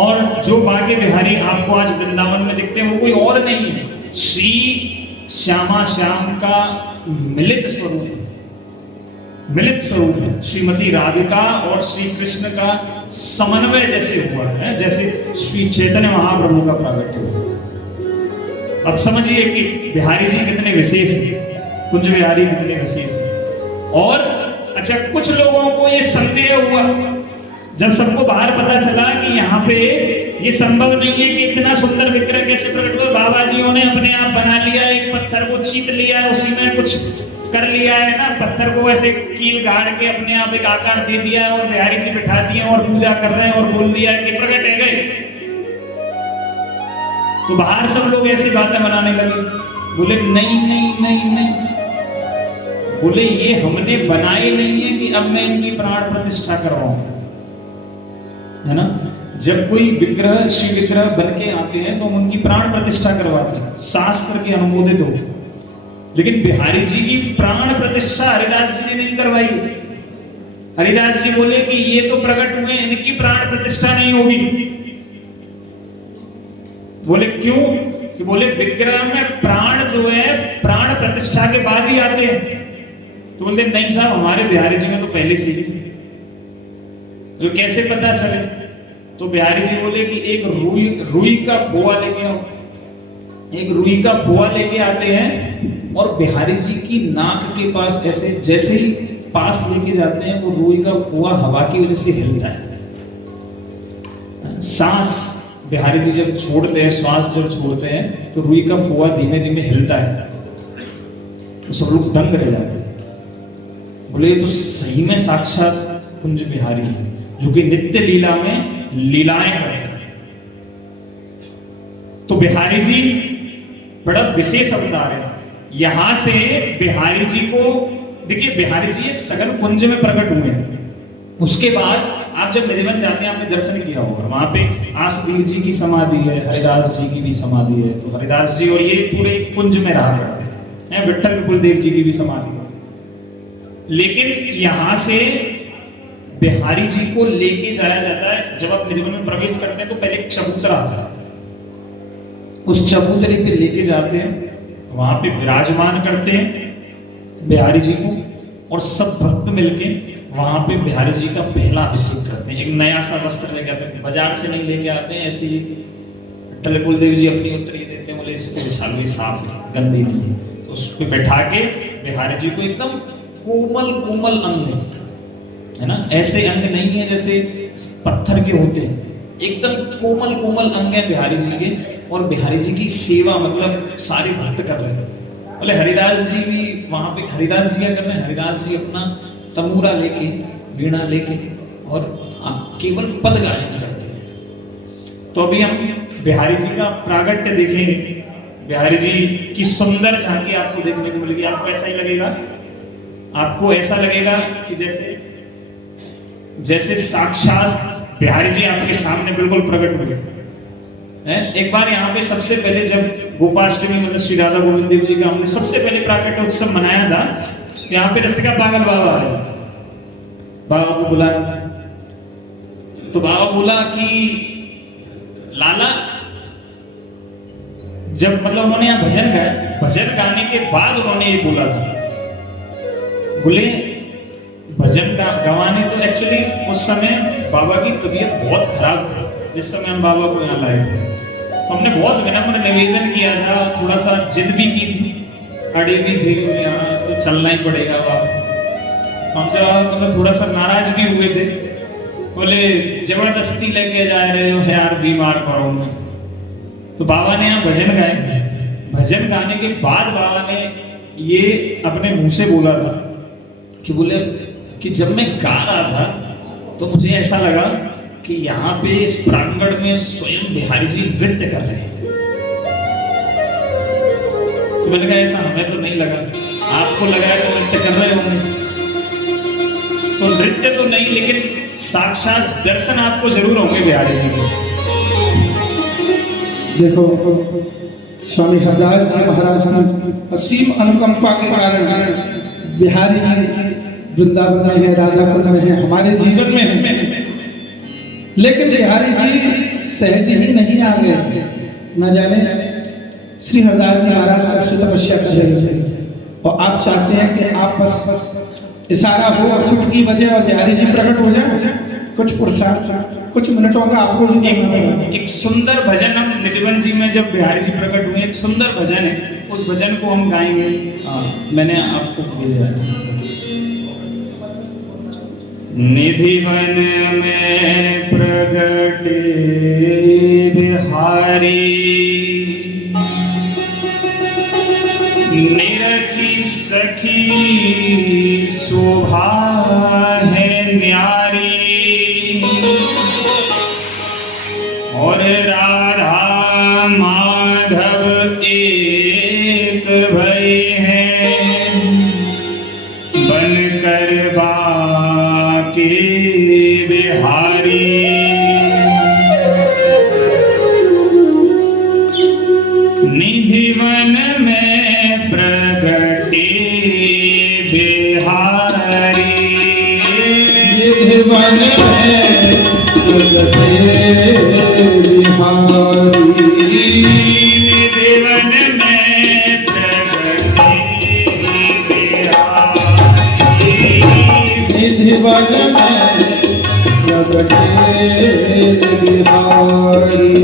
और जो बांके बिहारी आपको आज वृंदावन में दिखते हैं वो कोई और नहीं है, श्री श्यामा श्याम का मिलित स्वरूप है, मिलित स्वरूप है। श्रीमती राधिका और श्री कृष्ण का समन्वय जैसे हुआ है, जैसे श्री चैतन्य महाप्रभु का प्रागट्य हुआ। अब समझिए कि बिहारी जी कितने विशेष हैं, कुंज बिहारी कितने विशेष हैं। और अच्छा, कुछ लोगों को ये संदेह हुआ जब सबको बाहर पता चला कि यहाँ पे ये संभव नहीं है कि इतना सुंदर विग्रह कैसे प्रकट हुआ। बाबा जियों ने अपने आप बना लिया, एक पत्थर को चीत लिया है, उसी में कुछ कर लिया है ना, पत्थर को ऐसे कील गाड़ के अपने आप एक आकार दे दिया है, और बिहारी जी बिठा दिए और पूजा कर रहे हैं और बोल दिया है कि प्रकट है गए। तो बाहर सब लोग ऐसी बातें बनाने लगे, बोले नहीं नहीं नहीं नहीं, बोले ये हमने बनाए नहीं है कि अब मैं इनकी प्राण प्रतिष्ठा करवाऊं, है ना। जब कोई विग्रह श्री विग्रह बन के आते हैं तो हम उनकी प्राण प्रतिष्ठा करवाते हैं, शास्त्र के अनुमोदित हो। लेकिन बिहारी जी की प्राण प्रतिष्ठा हरिदास जी ने नहीं करवाई। हरिदास जी बोले कि ये तो प्रकट हुए, इनकी प्राण प्रतिष्ठा नहीं होगी। बोले क्यों? कि बोले विग्रह में प्राण जो है प्राण प्रतिष्ठा के बाद ही आते हैं। तो बोले नहीं साहब, हमारे बिहारी जी में तो पहले से ही। तो कैसे पता चले? तो बिहारी जी बोले कि एक रुई का फोआ लेके आओ। एक रुई का फोआ लेके आते हैं और बिहारी जी की नाक के पास ऐसे जैसे ही पास लेके जाते हैं वो रुई का फोआ हवा की वजह से हिलता है। सांस बिहारी जी जब छोड़ते हैं, श्वास जब छोड़ते हैं तो रुई का फोआ धीमे धीमे हिलता है, तो सब लोग दंग रह जाते हैं। बोले ये तो सही में साक्षात कुंज बिहारी है जो कि नित्य लीला में लीलाएं करते हैं। तो बिहारी जी बड़ा विशेष अवतार है। यहां से बिहारी जी को देखिए, बिहारी जी एक सघन कुंज में प्रकट हुए हैं। उसके बाद आप जब निधिवन जाते हैं, आपने दर्शन किया होगा, वहां पे आसुवीर जी की समाधि है, हरिदास जी की भी समाधि है। तो हरिदास जी और ये पूरे कुंज में रहा करते हैं। विठ्ठल कुलदेव जी की भी समाधि है। लेकिन यहां से बिहारी जी को लेके जाया जाता है। जब आप निधिवन में प्रवेश करते हैं तो पहले एक चबूतरा आता है, उस चबूतरे पे लेके जाते हैं, वहां पे विराजमान करते हैं बिहारी जी को, और सब भक्त मिलके वहां पे बिहारी जी का पहला अभिषेक करते हैं। एक नया सा वस्त्र लेके आते हैं, बाजार से नहीं लेके आते हैं, ऐसे ही विठ्ठल कुलदेव जी अपनी उत्तरी देते हैं, बोले इसको बिछा लो, ये साफ है, गंदी नहीं है। तो उस पे बैठा के बिहारी जी को एकदम कोमल कोमल अंग है ना, ऐसे अंग नहीं है जैसे पत्थर के होते हैं, एकदम कोमल कोमल अंग है बिहारी जी के। और बिहारी जी की सेवा मतलब सारे भक्त कर रहे हैं। बोले हरिदास जी भी वहां पे, हरिदास जी क्या कर रहे हैं, हरिदास जी अपना तमूरा लेके, वीणा लेके और केवल पद गायन करते हैं। तो अभी हम बिहारी जी का प्रागट्य देखेंगे। बिहारी जी की सुंदर झांकी आपको देखने को मिलेगी। आपको ऐसा ही लगेगा, आपको ऐसा लगेगा कि जैसे साक्षात बिहारी जी आपके सामने बिल्कुल प्रकट हुए हैं। एक बार यहाँ पे सबसे पहले जब गोपाष्टमी मतलब श्री राधा गोविंद देव जी का हमने सबसे पहले प्राकट्य उत्सव मनाया था, यहाँ पे रसिका पागल बाबा आए, बाबा को बुला, तो बाबा बोला कि लाला, जब मतलब उन्होंने यहाँ भजन गाया, भजन गाने के बाद उन्होंने ये बोला था, बोले भजन गवाने तो एक्चुअली उस समय बाबा की तबीयत बहुत खराब थी जिस समय हम बाबा को यहाँ लाए थे। तो हमने बहुत विनम्र निवेदन किया था, थोड़ा सा जिद भी की थी, अड़े भी थे, यहाँ तो चलना ही पड़ेगा बाबा। हमसे मतलब थोड़ा सा नाराज भी हुए थे, बोले जबरदस्ती लेके जा रहे हो यार, बीमार पड़ो में। तो बाबा ने यहाँ भजन गाए। भजन गाने के बाद बाबा ने ये अपने मुंह से बोला था कि बोले कि जब मैं गा रहा था तो मुझे ऐसा लगा कि यहाँ पे इस प्रांगण में स्वयं बिहारी जी नृत्य कर रहे हैं। तो मैंने कहा ऐसा हमें तो नहीं लगा, आपको लग रहा है तो नृत्य कर रहे होंगे। तो नृत्य तो नहीं, लेकिन साक्षात दर्शन आपको जरूर होंगे बिहारी जी के। देखो स्वामी हरदास जी महाराज की असीम अनुकंपा के कारण बिहारी जी वृंदावन में है, राधा कुंड में है, हमारे जीवन में है। लेकिन बिहारी जी सहज ही नहीं आ गए, न जाने श्री हरदास जी महाराज आपसे तपस्या कर रहे थे, और आप चाहते हैं कि आप बस इशारा हो, चुटकी बजे और बिहारी जी प्रकट हो जाए। कुछ पुरुषार्थ, कुछ मिनटों का आपको एक सुंदर भजन हम निधिवन जी में जब बिहारी जी प्रकट हुए, एक सुंदर भजन है, उस भजन को हम गाएंगे। मैंने आपको भेजा है। निधिवन में प्रगटे बिहारी, निरखी सखी शोभा है न्यारी, और राधा माधव एक भई हैं, बनकर बाके बिहारी। निधिवन में प्रगटे बिहारी, निधिवन में प्रगटे बिहारी, निधिवन में प्रगटे बिहारी, निधिवन में प्रगटे बिहारी।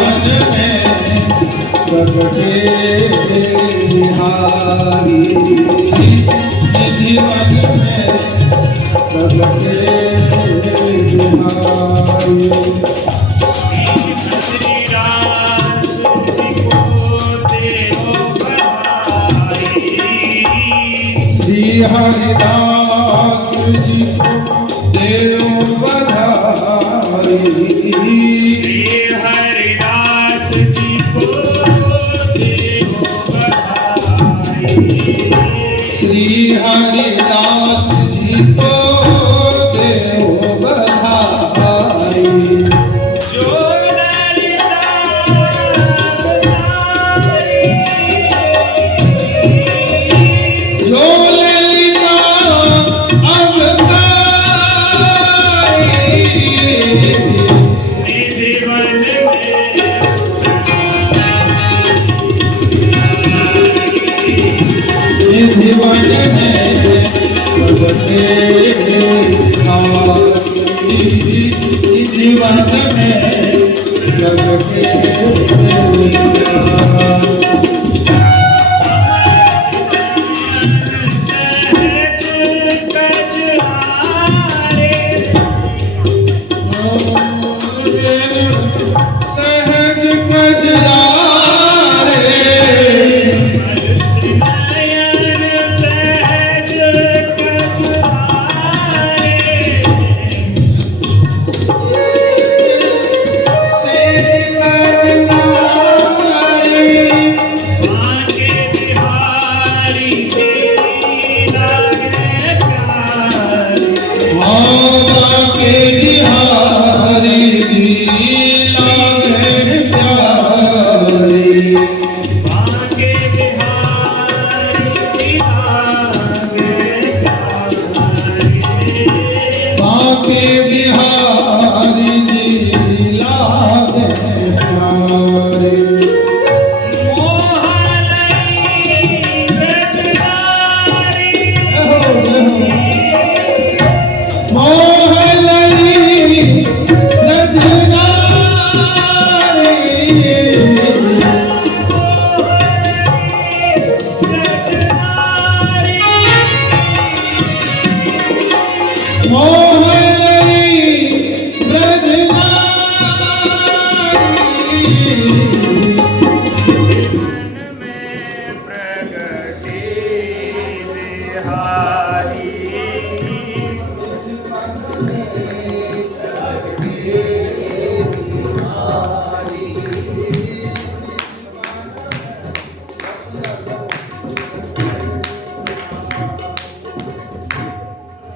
जीवन में प्रगटे बिहारी जीवन में प्रगटे बिहारी श्री हरिदास जी को देव बधाई श्री हरिदास जी को देव बधाई श्री हरिदास जी को देव बधाई जो जो ललिता अवतारी निधिवन जीवन में प्रगटे जीवन में प्रगटे सहज कजरारे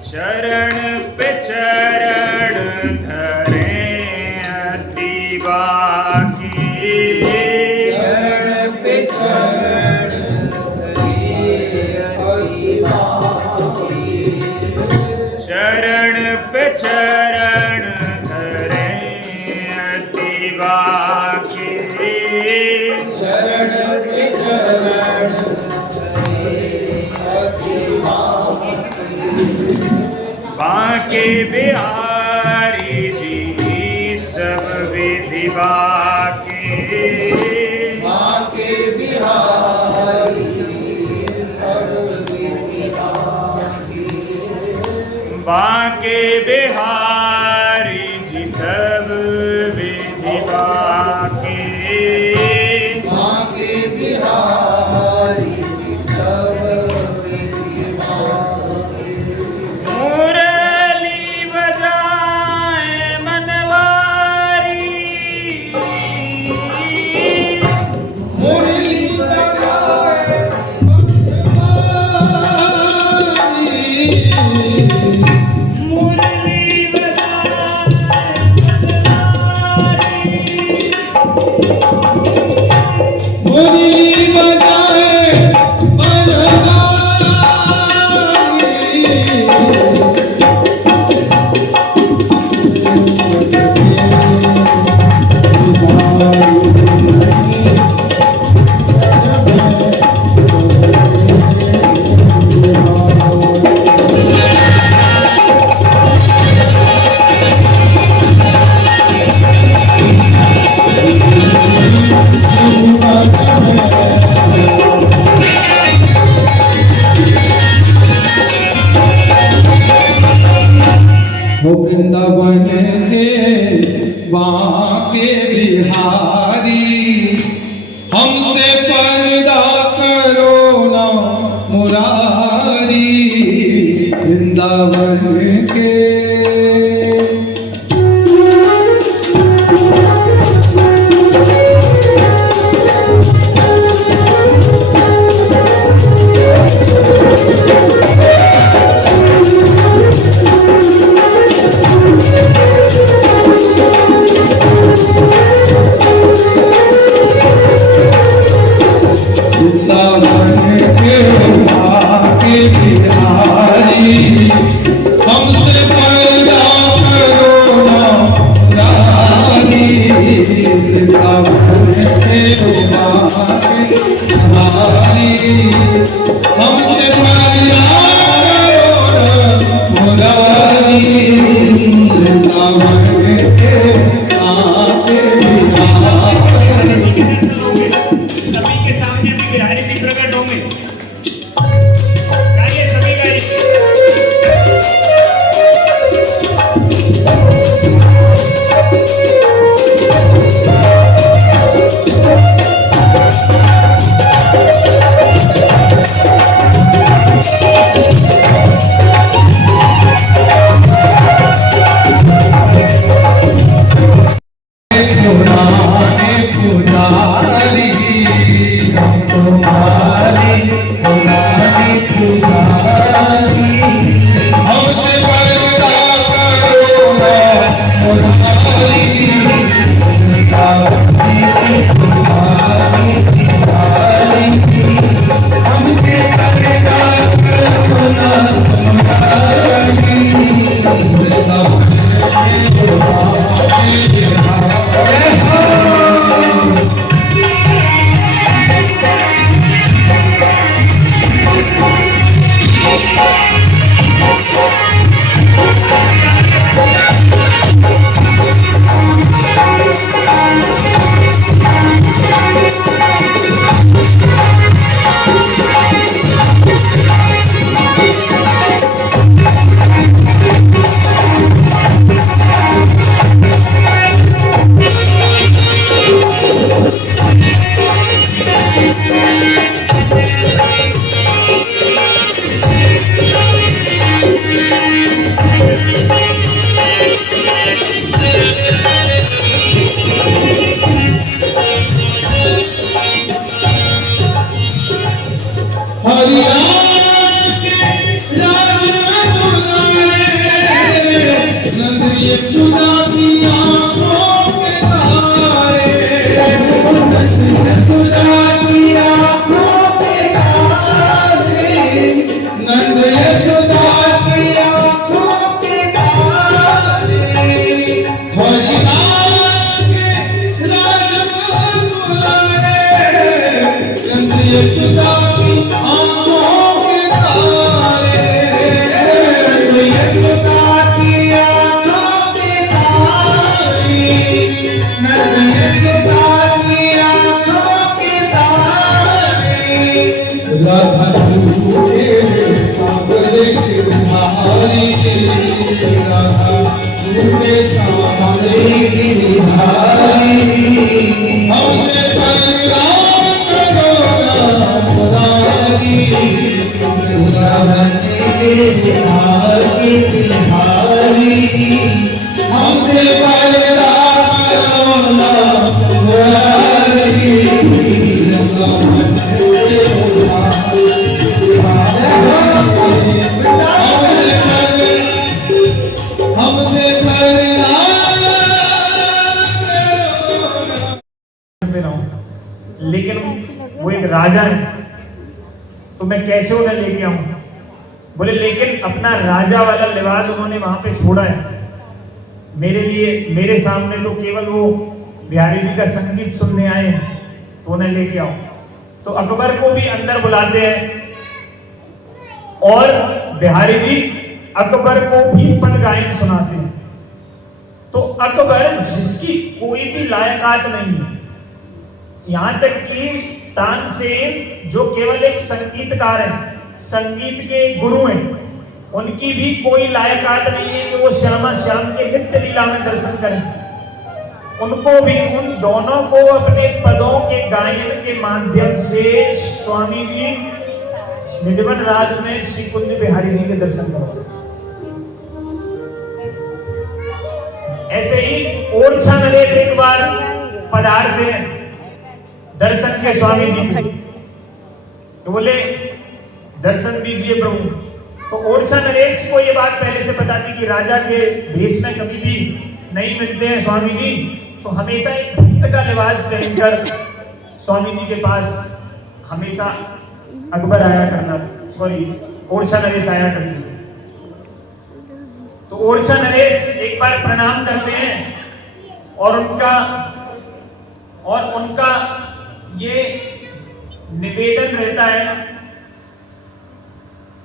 चरण पे चरण धरे अति बाकी शरण पे शरण धरे अति बाकी चरण पे चरण धरे अति बाकी शरण पे शरण धरे अति बांके बिहारी जी सब विधि बाके बांके बिहारी सब विधि बाकी बांके बिहारी जी सब विधि बाके बांके बिहारी सब विधि बाकी मुरली बजाए मनवारी मुरली बजाए मुरली बजाए मुरली बजाए के वहाँ के बिहारी, हमसे पर्दा करो ना मुरारी, वृंदावन के। लेकिन वो एक राजा है तो मैं कैसे उन्हें लेके आऊं? बोले लेकिन अपना राजा वाला लिबास उन्होंने वहां पे छोड़ा है मेरे लिए, मेरे सामने तो केवल वो बिहारी जी का संगीत सुनने आए हैं, तो उन्हें लेके आओ। तो अकबर को भी अंदर बुलाते हैं और बिहारी जी अकबर को भी पद गायन सुनाते हैं। तो अकबर जिसकी कोई भी लायकात नहीं है, यहां तक कि तानसेन जो केवल एक संगीतकार है, संगीत के गुरु हैं, उनकी भी कोई लायकात नहीं है कि वो श्यामा श्याम के नित्य लीला में दर्शन करें। उनको भी, उन दोनों को अपने पदों के गायन के माध्यम से स्वामी जी निधिवन राज में श्री कुंज बिहारी जी के दर्शन करो। ऐसे ही ओरछा नरेश एक बार पधारते हैं दर्शन के स्वामी जी, तो बोले दर्शन दीजिए प्रभु। तो ओरछा नरेश को ये बात पहले से पता थी कि राजा के भेष में कभी भी नहीं मिलते हैं स्वामी जी, तो हमेशा एक भक्त का लिबास पहनकर स्वामी जी के पास हमेशा अकबर आया करना, ओरछा नरेश आया करती। तो ओरछा नरेश एक बार प्रणाम करते हैं और उनका ये निवेदन रहता है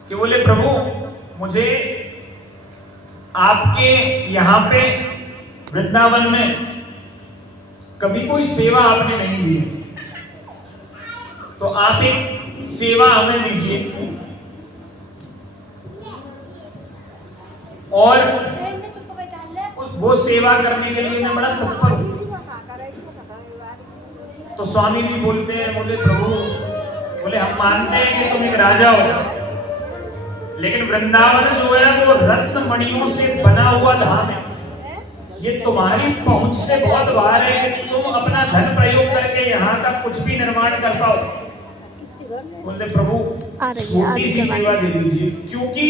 कि बोले प्रभु, मुझे आपके यहाँ पे वृंदावन में कभी कोई सेवा आपने नहीं दी, तो आप एक सेवा हमें दीजिए और वो सेवा करने के लिए मैं बड़ा तत्पर हूं। तो स्वामी जी बोलते हैं, बोले प्रभु, बोले हम मानते हैं कि तुम एक राजा हो, लेकिन वृंदावन जो है वो रत्न मणियों से बना हुआ धाम है। ये तुम्हारी पहुंच से बहुत बाहर है कि तुम अपना धन प्रयोग करके यहाँ का कुछ भी निर्माण कर पाओ। बोले प्रभु, छोटी सी सेवा दे दीजिए, क्योंकि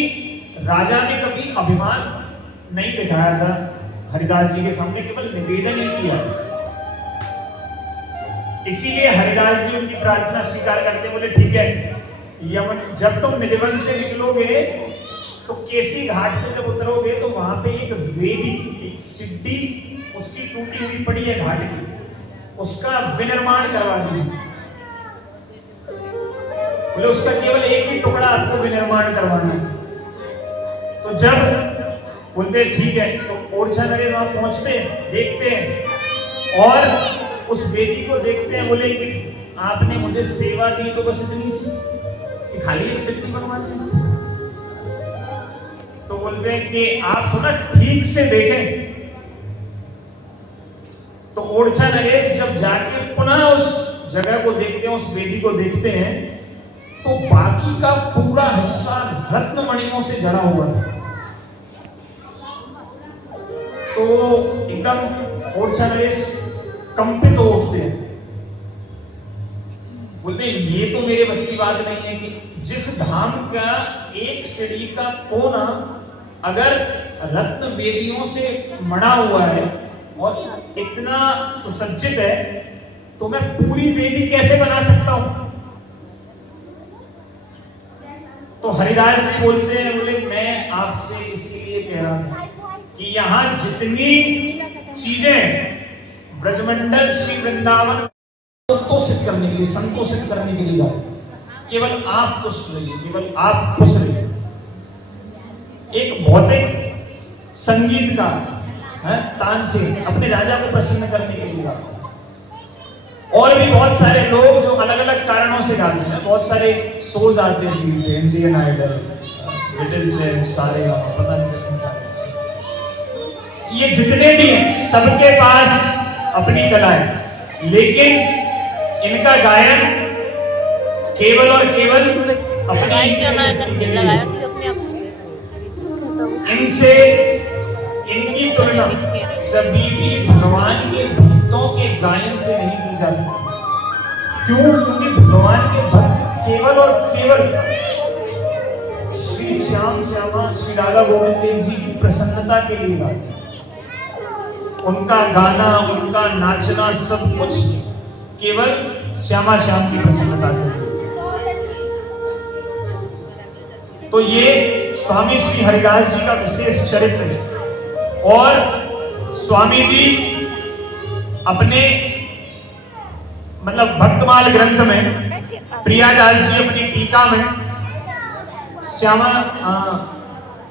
राजा ने कभी अभिमान नहीं दिखाया था हरिदास जी के सामने, केवल निवेदन ही किया। इसीलिए हरिदास जी उनकी प्रार्थना स्वीकार करते, बोले ठीक है, यमन जब तुम निधिवन से निकलोगे तो केसी घाट से जब उतरोगे तो वहां पे एक वेदी, एक सिद्धि उसकी टूटी हुई पड़ी है घाट की, उसका विनिर्माण करवा दीजिए। बोले उसका केवल एक ही टुकड़ा आपको विनिर्माण करवाना है। तो जब बोलते ठीक है, तो ओरछा नरेश वहां पहुंचते हैं, देखते हैं और उस वेदी को देखते हैं। बोले कि आपने मुझे सेवा दी तो बस इतनी सी, खाली एक सिद्धि बनवा दी। तो बोलते हैं कि आप थोड़ा ठीक से देखें। तो ओरछा नरेश जब जाके पुनः उस जगह को देखते हैं, उस वेदी को देखते हैं, तो बाकी का पूरा हिस्सा रत्न मणियों से जड़ा हुआ है। तो एकदम ओरछा नरेश कंपित हो उठते हैं। बोलते हैं ये तो मेरे बस की बात नहीं है कि जिस धाम का एक सीढ़ी का कोना अगर रत्न वेदियों से मढ़ा हुआ है और इतना सुसज्जित है, तो मैं पूरी वेदी कैसे बना सकता हूं। तो हरिदास जी बोलते हैं, बोले मैं आपसे इसीलिए कह रहा हूं कि यहां जितनी चीजें ब्रजमंडल श्री वृंदावन संतोषित करने के लिए, संतोषित करने के लिए, केवल आप तुष्ट रहिए, केवल आप खुश रहिए। एक भौतिक संगीत का तान से अपने राजा को प्रसन्न करने के लिए गाते। और भी बहुत सारे लोग जो अलग अलग कारणों से गाते हैं, बहुत सारे शोज आते हैं, इंडियन आइडल, लिटिल चैम्प्स, सारे पता नहीं, ये जितने भी हैं सबके पास अपनी कला है, लेकिन इनका गायन केवल और केवल इनसे इनकी तुलना कभी भी भगवान के भक्तों के गायन से नहीं की जा सकती। क्यों? क्योंकि भगवान के भक्त केवल और केवल श्री श्याम श्यामा श्री राधा गोविंद देव जी की प्रसन्नता के लिए गाते हैं। उनका गाना, उनका नाचना, सब कुछ केवल श्यामा श्याम की प्रसन्नता के लिए। तो ये स्वामी श्री हरिदास जी का विशेष चरित्र है। और स्वामी जी अपने मतलब भक्तमाल ग्रंथ में, प्रियादास जी अपनी टीका में श्यामा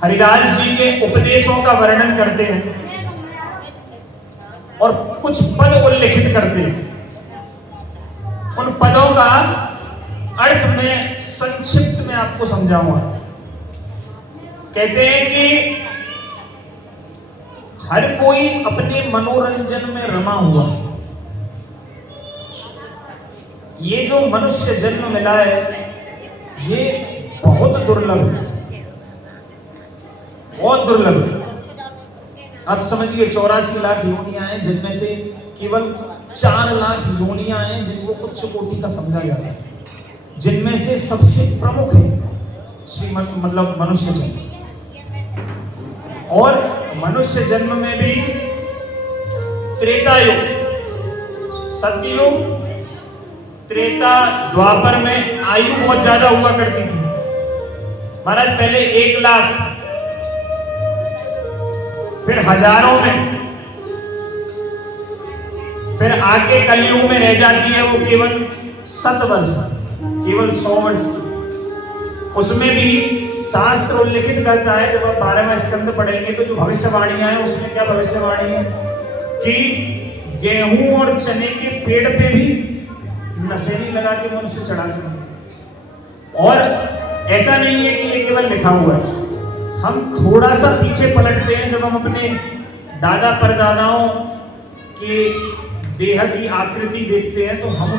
हरिदास जी के उपदेशों का वर्णन करते हैं और कुछ पद उल्लेखित करते हैं। उन पदों का अर्थ में संक्षिप्त में आपको समझाऊंगा। कहते हैं कि हर कोई अपने मनोरंजन में रमा हुआ है। ये जो मनुष्य जन्म मिला है ये बहुत दुर्लभ है, बहुत दुर्लभ है। आप समझिए 84 लाख योनियां हैं, जिनमें से केवल 4 लाख योनियां हैं जिनको उच्च कोटि का समझा जाता है, जिनमें से सबसे प्रमुख है मतलब मनुष्य जन्म। और मनुष्य जन्म में भी त्रेता युग, सतयुग, त्रेता, द्वापर में आयु बहुत ज्यादा हुआ करती थी। महाराज पहले 1 लाख, फिर हजारों में, फिर आगे कलयुग में रह जाती है वो केवल 7 वर्ष, केवल 100 वर्ष। उसमें भी शास्त्र उल्लिखित करता है, जब आप 12वां स्कंद पढ़ेंगे तो जो भविष्यवाणियां हैं उसमें क्या भविष्यवाणी है कि गेहूं और चने के पेड़ पे भी नशेनी लगा के मनुष्य चढ़ाते हैं। और ऐसा नहीं है कि ये केवल लिखा हुआ है, हम थोड़ा सा पीछे पलटते हैं, जब हम अपने दादा परदादाओं के देह की आकृति देखते हैं तो हम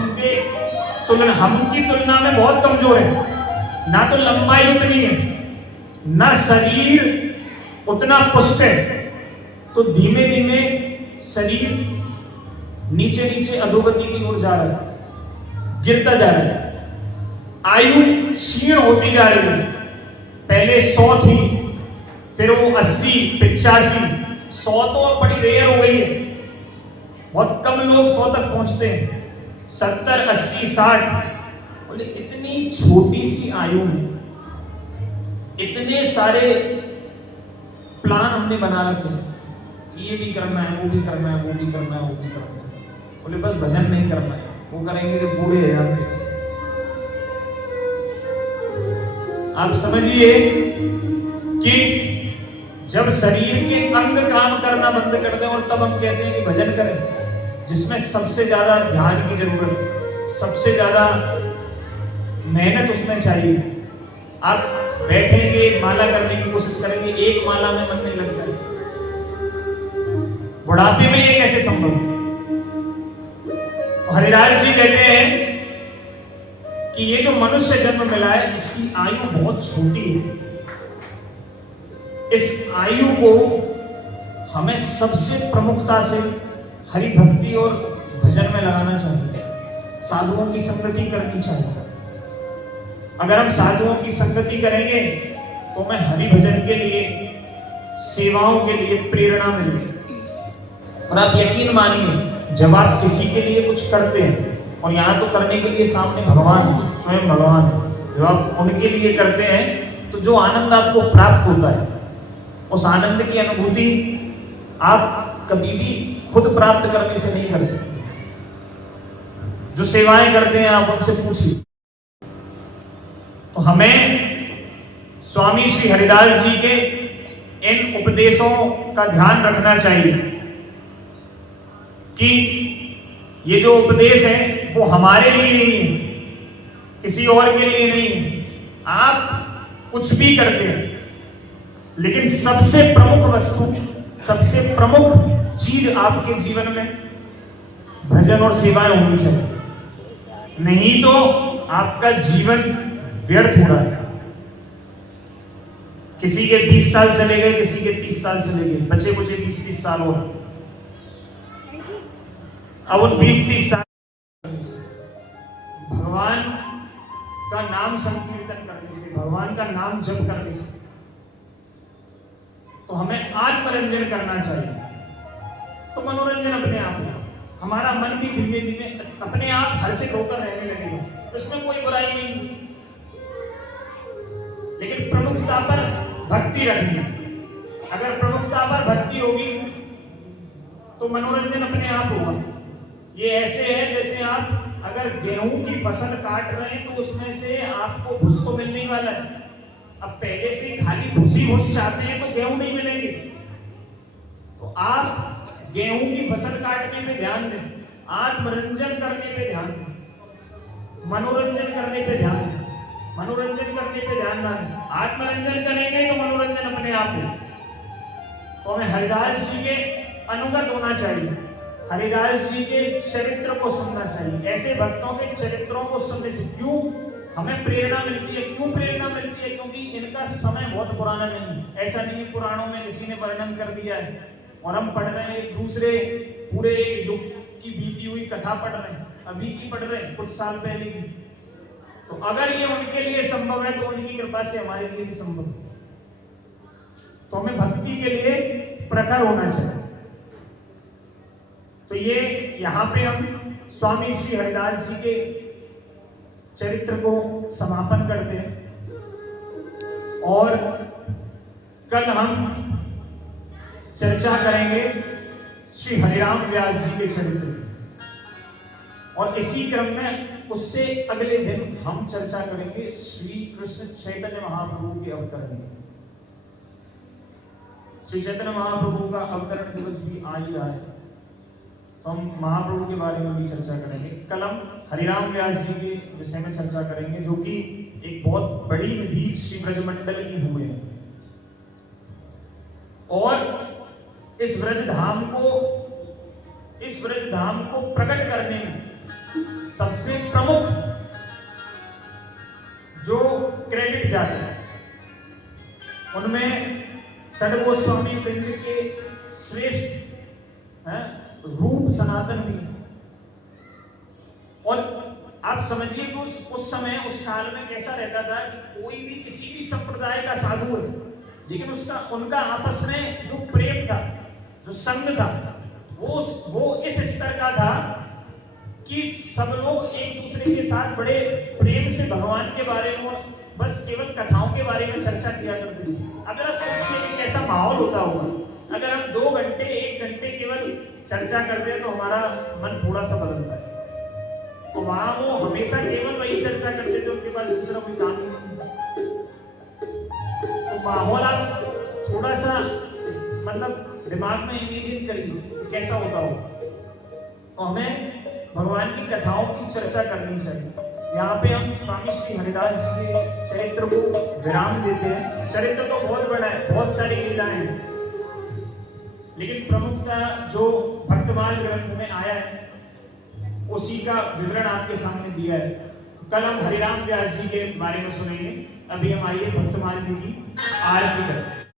उनकी तुलना में बहुत कमजोर है। ना तो लंबाई उतनी है, ना शरीर उतना पुष्ट है, तो धीमे धीमे शरीर नीचे नीचे अधोगति की ओर जा रहा है, गिरता जा रहा है, आयु क्षीण होती जा रही है। पहले 100 थी, फिर वो 80, 85, 100 तो अब बड़ी रेयर हो गई है, बहुत कम लोग 100 तक पहुंचते हैं। 70, 80, 60, बोले इतनी छोटी सी आयु में इतने सारे प्लान हमने बना रखे हैं, ये भी करना है, वो भी करना है, वो भी करना है, वो भी करना है। बोले बस भजन नहीं करना है, वो करेंगे जब बूढ़े हो जाते हैं। आप समझिए कि जब शरीर के अंग काम करना बंद कर दें और तब हम कहते हैं कि भजन करें, जिसमें सबसे ज्यादा ध्यान की जरूरत है, सबसे ज्यादा मेहनत उसमें चाहिए। आप बैठेंगे, माला करने की कोशिश करेंगे, एक माला में मन नहीं लगता है, बुढ़ापे में ये कैसे संभव है? हरिदास जी कहते हैं कि ये जो मनुष्य जन्म मिला है इसकी आयु बहुत छोटी है। इस आयु को हमें सबसे प्रमुखता से हरि भक्ति और भजन में लगाना चाहिए, साधुओं की संगति करनी चाहिए। अगर हम साधुओं की संगति करेंगे तो हमें हरि भजन के लिए, सेवाओं के लिए प्रेरणा मिलेगी। और आप यकीन मानिए, जब आप किसी के लिए कुछ करते हैं, और यहाँ तो करने के लिए सामने भगवान, स्वयं भगवान है, जब आप उनके लिए करते हैं तो जो आनंद आपको प्राप्त होता है, उस आनंद की अनुभूति आप कभी भी खुद प्राप्त करने से नहीं कर सकते। जो सेवाएं करते हैं आप उनसे पूछिए। तो हमें स्वामी श्री हरिदास जी के इन उपदेशों का ध्यान रखना चाहिए कि ये जो उपदेश है वो हमारे लिए नहीं है, किसी और के लिए नहीं है। आप कुछ भी करते हैं, लेकिन सबसे प्रमुख वस्तु, सबसे प्रमुख चीज आपके जीवन में भजन और सेवाएं होनी चाहिए, नहीं तो आपका जीवन व्यर्थ हो रहा है। किसी के 20 साल चले गए, किसी के 30 साल चले गए, बचे कुछ 20-30 साल और। अब उन 20-30 साल भगवान का नाम संकीर्तन करने से, भगवान का नाम जप करने से तो हमें आत्मरंजन करना चाहिए। तो मनोरंजन अपने आप है, हमारा मन भी धीमे धीमे अपने आप हर्षित होकर रहने लगेगा, इसमें कोई बुराई नहीं। लेकिन प्रमुखता पर भक्ति रखनी है। अगर प्रमुखता पर भक्ति होगी तो मनोरंजन अपने आप होगा। ये ऐसे है जैसे आप अगर गेहूं की फसल काट रहे हैं तो उसमें से आपको भूस तो मिलने वाला है। अब पहले से खाली भूसी भूस चाहते हैं तो गेहूं नहीं मिलेंगे। तो आप गेहूं की फसल काटने पे ध्यान दें, आत्मरंजन करने पे ध्यान दें, मनोरंजन करने पे ध्यान दें, मनोरंजन करने पे ध्यान ना दें। आत्मरंजन करेंगे तो मनोरंजन अपने आप हो। तो हमें हरिदास जी के अनुगत होना चाहिए, हरिदास जी के चरित्र को सुनना चाहिए। ऐसे भक्तों के चरित्रों को सुनने से क्यों हमें प्रेरणा मिलती है? क्यों प्रेरणा मिलती है? क्योंकि इनका समय बहुत पुराना नहीं है। ऐसा नहीं है पुराणों में किसी ने वर्णन कर दिया है और हम पढ़ रहे हैं एक दूसरे पूरे युग की बीती हुई कथा पढ़ रहे हैं, अभी की पढ़ रहे हैं, कुछ साल पहले की। तो अगर ये उनके लिए संभव है तो उनकी कृपा से हमारे लिए भी संभव है। तो हमें भक्ति के लिए प्रखर होना चाहिए। तो ये यहाँ पे हम स्वामी श्री हरिदास जी के चरित्र को समापन करते हैं और कल हम चर्चा करेंगे श्री हरिराम व्यास जी के चरित्र और इसी क्रम में उससे अगले दिन हम चर्चा करेंगे श्री कृष्ण चैतन्य महाप्रभु के अवतरण। श्री चैतन्य महाप्रभु का अवतरण दिवस भी आ ही रहा है, तो हम महाप्रभु के बारे में भी चर्चा करेंगे। कल हम हरिराम व्यास जी के विषय में चर्चा करेंगे, जो कि एक बहुत बड़ी विधि श्री ब्रजमंडल की हुए हैं और इस ब्रजधाम को प्रकट करने में सबसे प्रमुख जो क्रेडिट जाता है उनमें षड गोस्वामी वृंद के श्रेष्ठ रूप सनातन भी। और आप समझिए कि उस समय उस काल में कैसा रहता था कि कोई भी किसी भी संप्रदाय का साधु है, लेकिन उनका आपस में जो प्रेम था, जो संग था, वो इस स्तर का था कि सब लोग एक दूसरे के साथ बड़े प्रेम से भगवान के बारे में बस केवल कथाओं के बारे में चर्चा किया करते थे। अगर आप सोचिए कि कैसा माहौल होता होगा अगर हम 2 घंटे 1 घंटे केवल चर्चा करते हैं तो हमारा मन थोड़ा सा बदलता है। तो वहां वो हमेशा केवल वही चर्चा करते थे, उनके पास दूसरा कोई काम नहीं। तो माहौल आप थोड़ा सा मतलब दिमाग में इमेजिन करिए कैसा होता हो। तो हमें भगवान की कथाओं की चर्चा करनी चाहिए। यहाँ पे हम स्वामी श्री हरिदास जी के चरित्र को विराम देते हैं। चरित्र तो बहुत बड़ा है, बहुत सारी लीलाएं हैं, लेकिन प्रमुखता जो भक्तमाल ग्रंथ में आया है उसी का विवरण आपके सामने दिया है। कल हम हरिराम व्यास जी के बारे में सुनेंगे। अभी हम आइए भक्तमाल जी की आरती करें।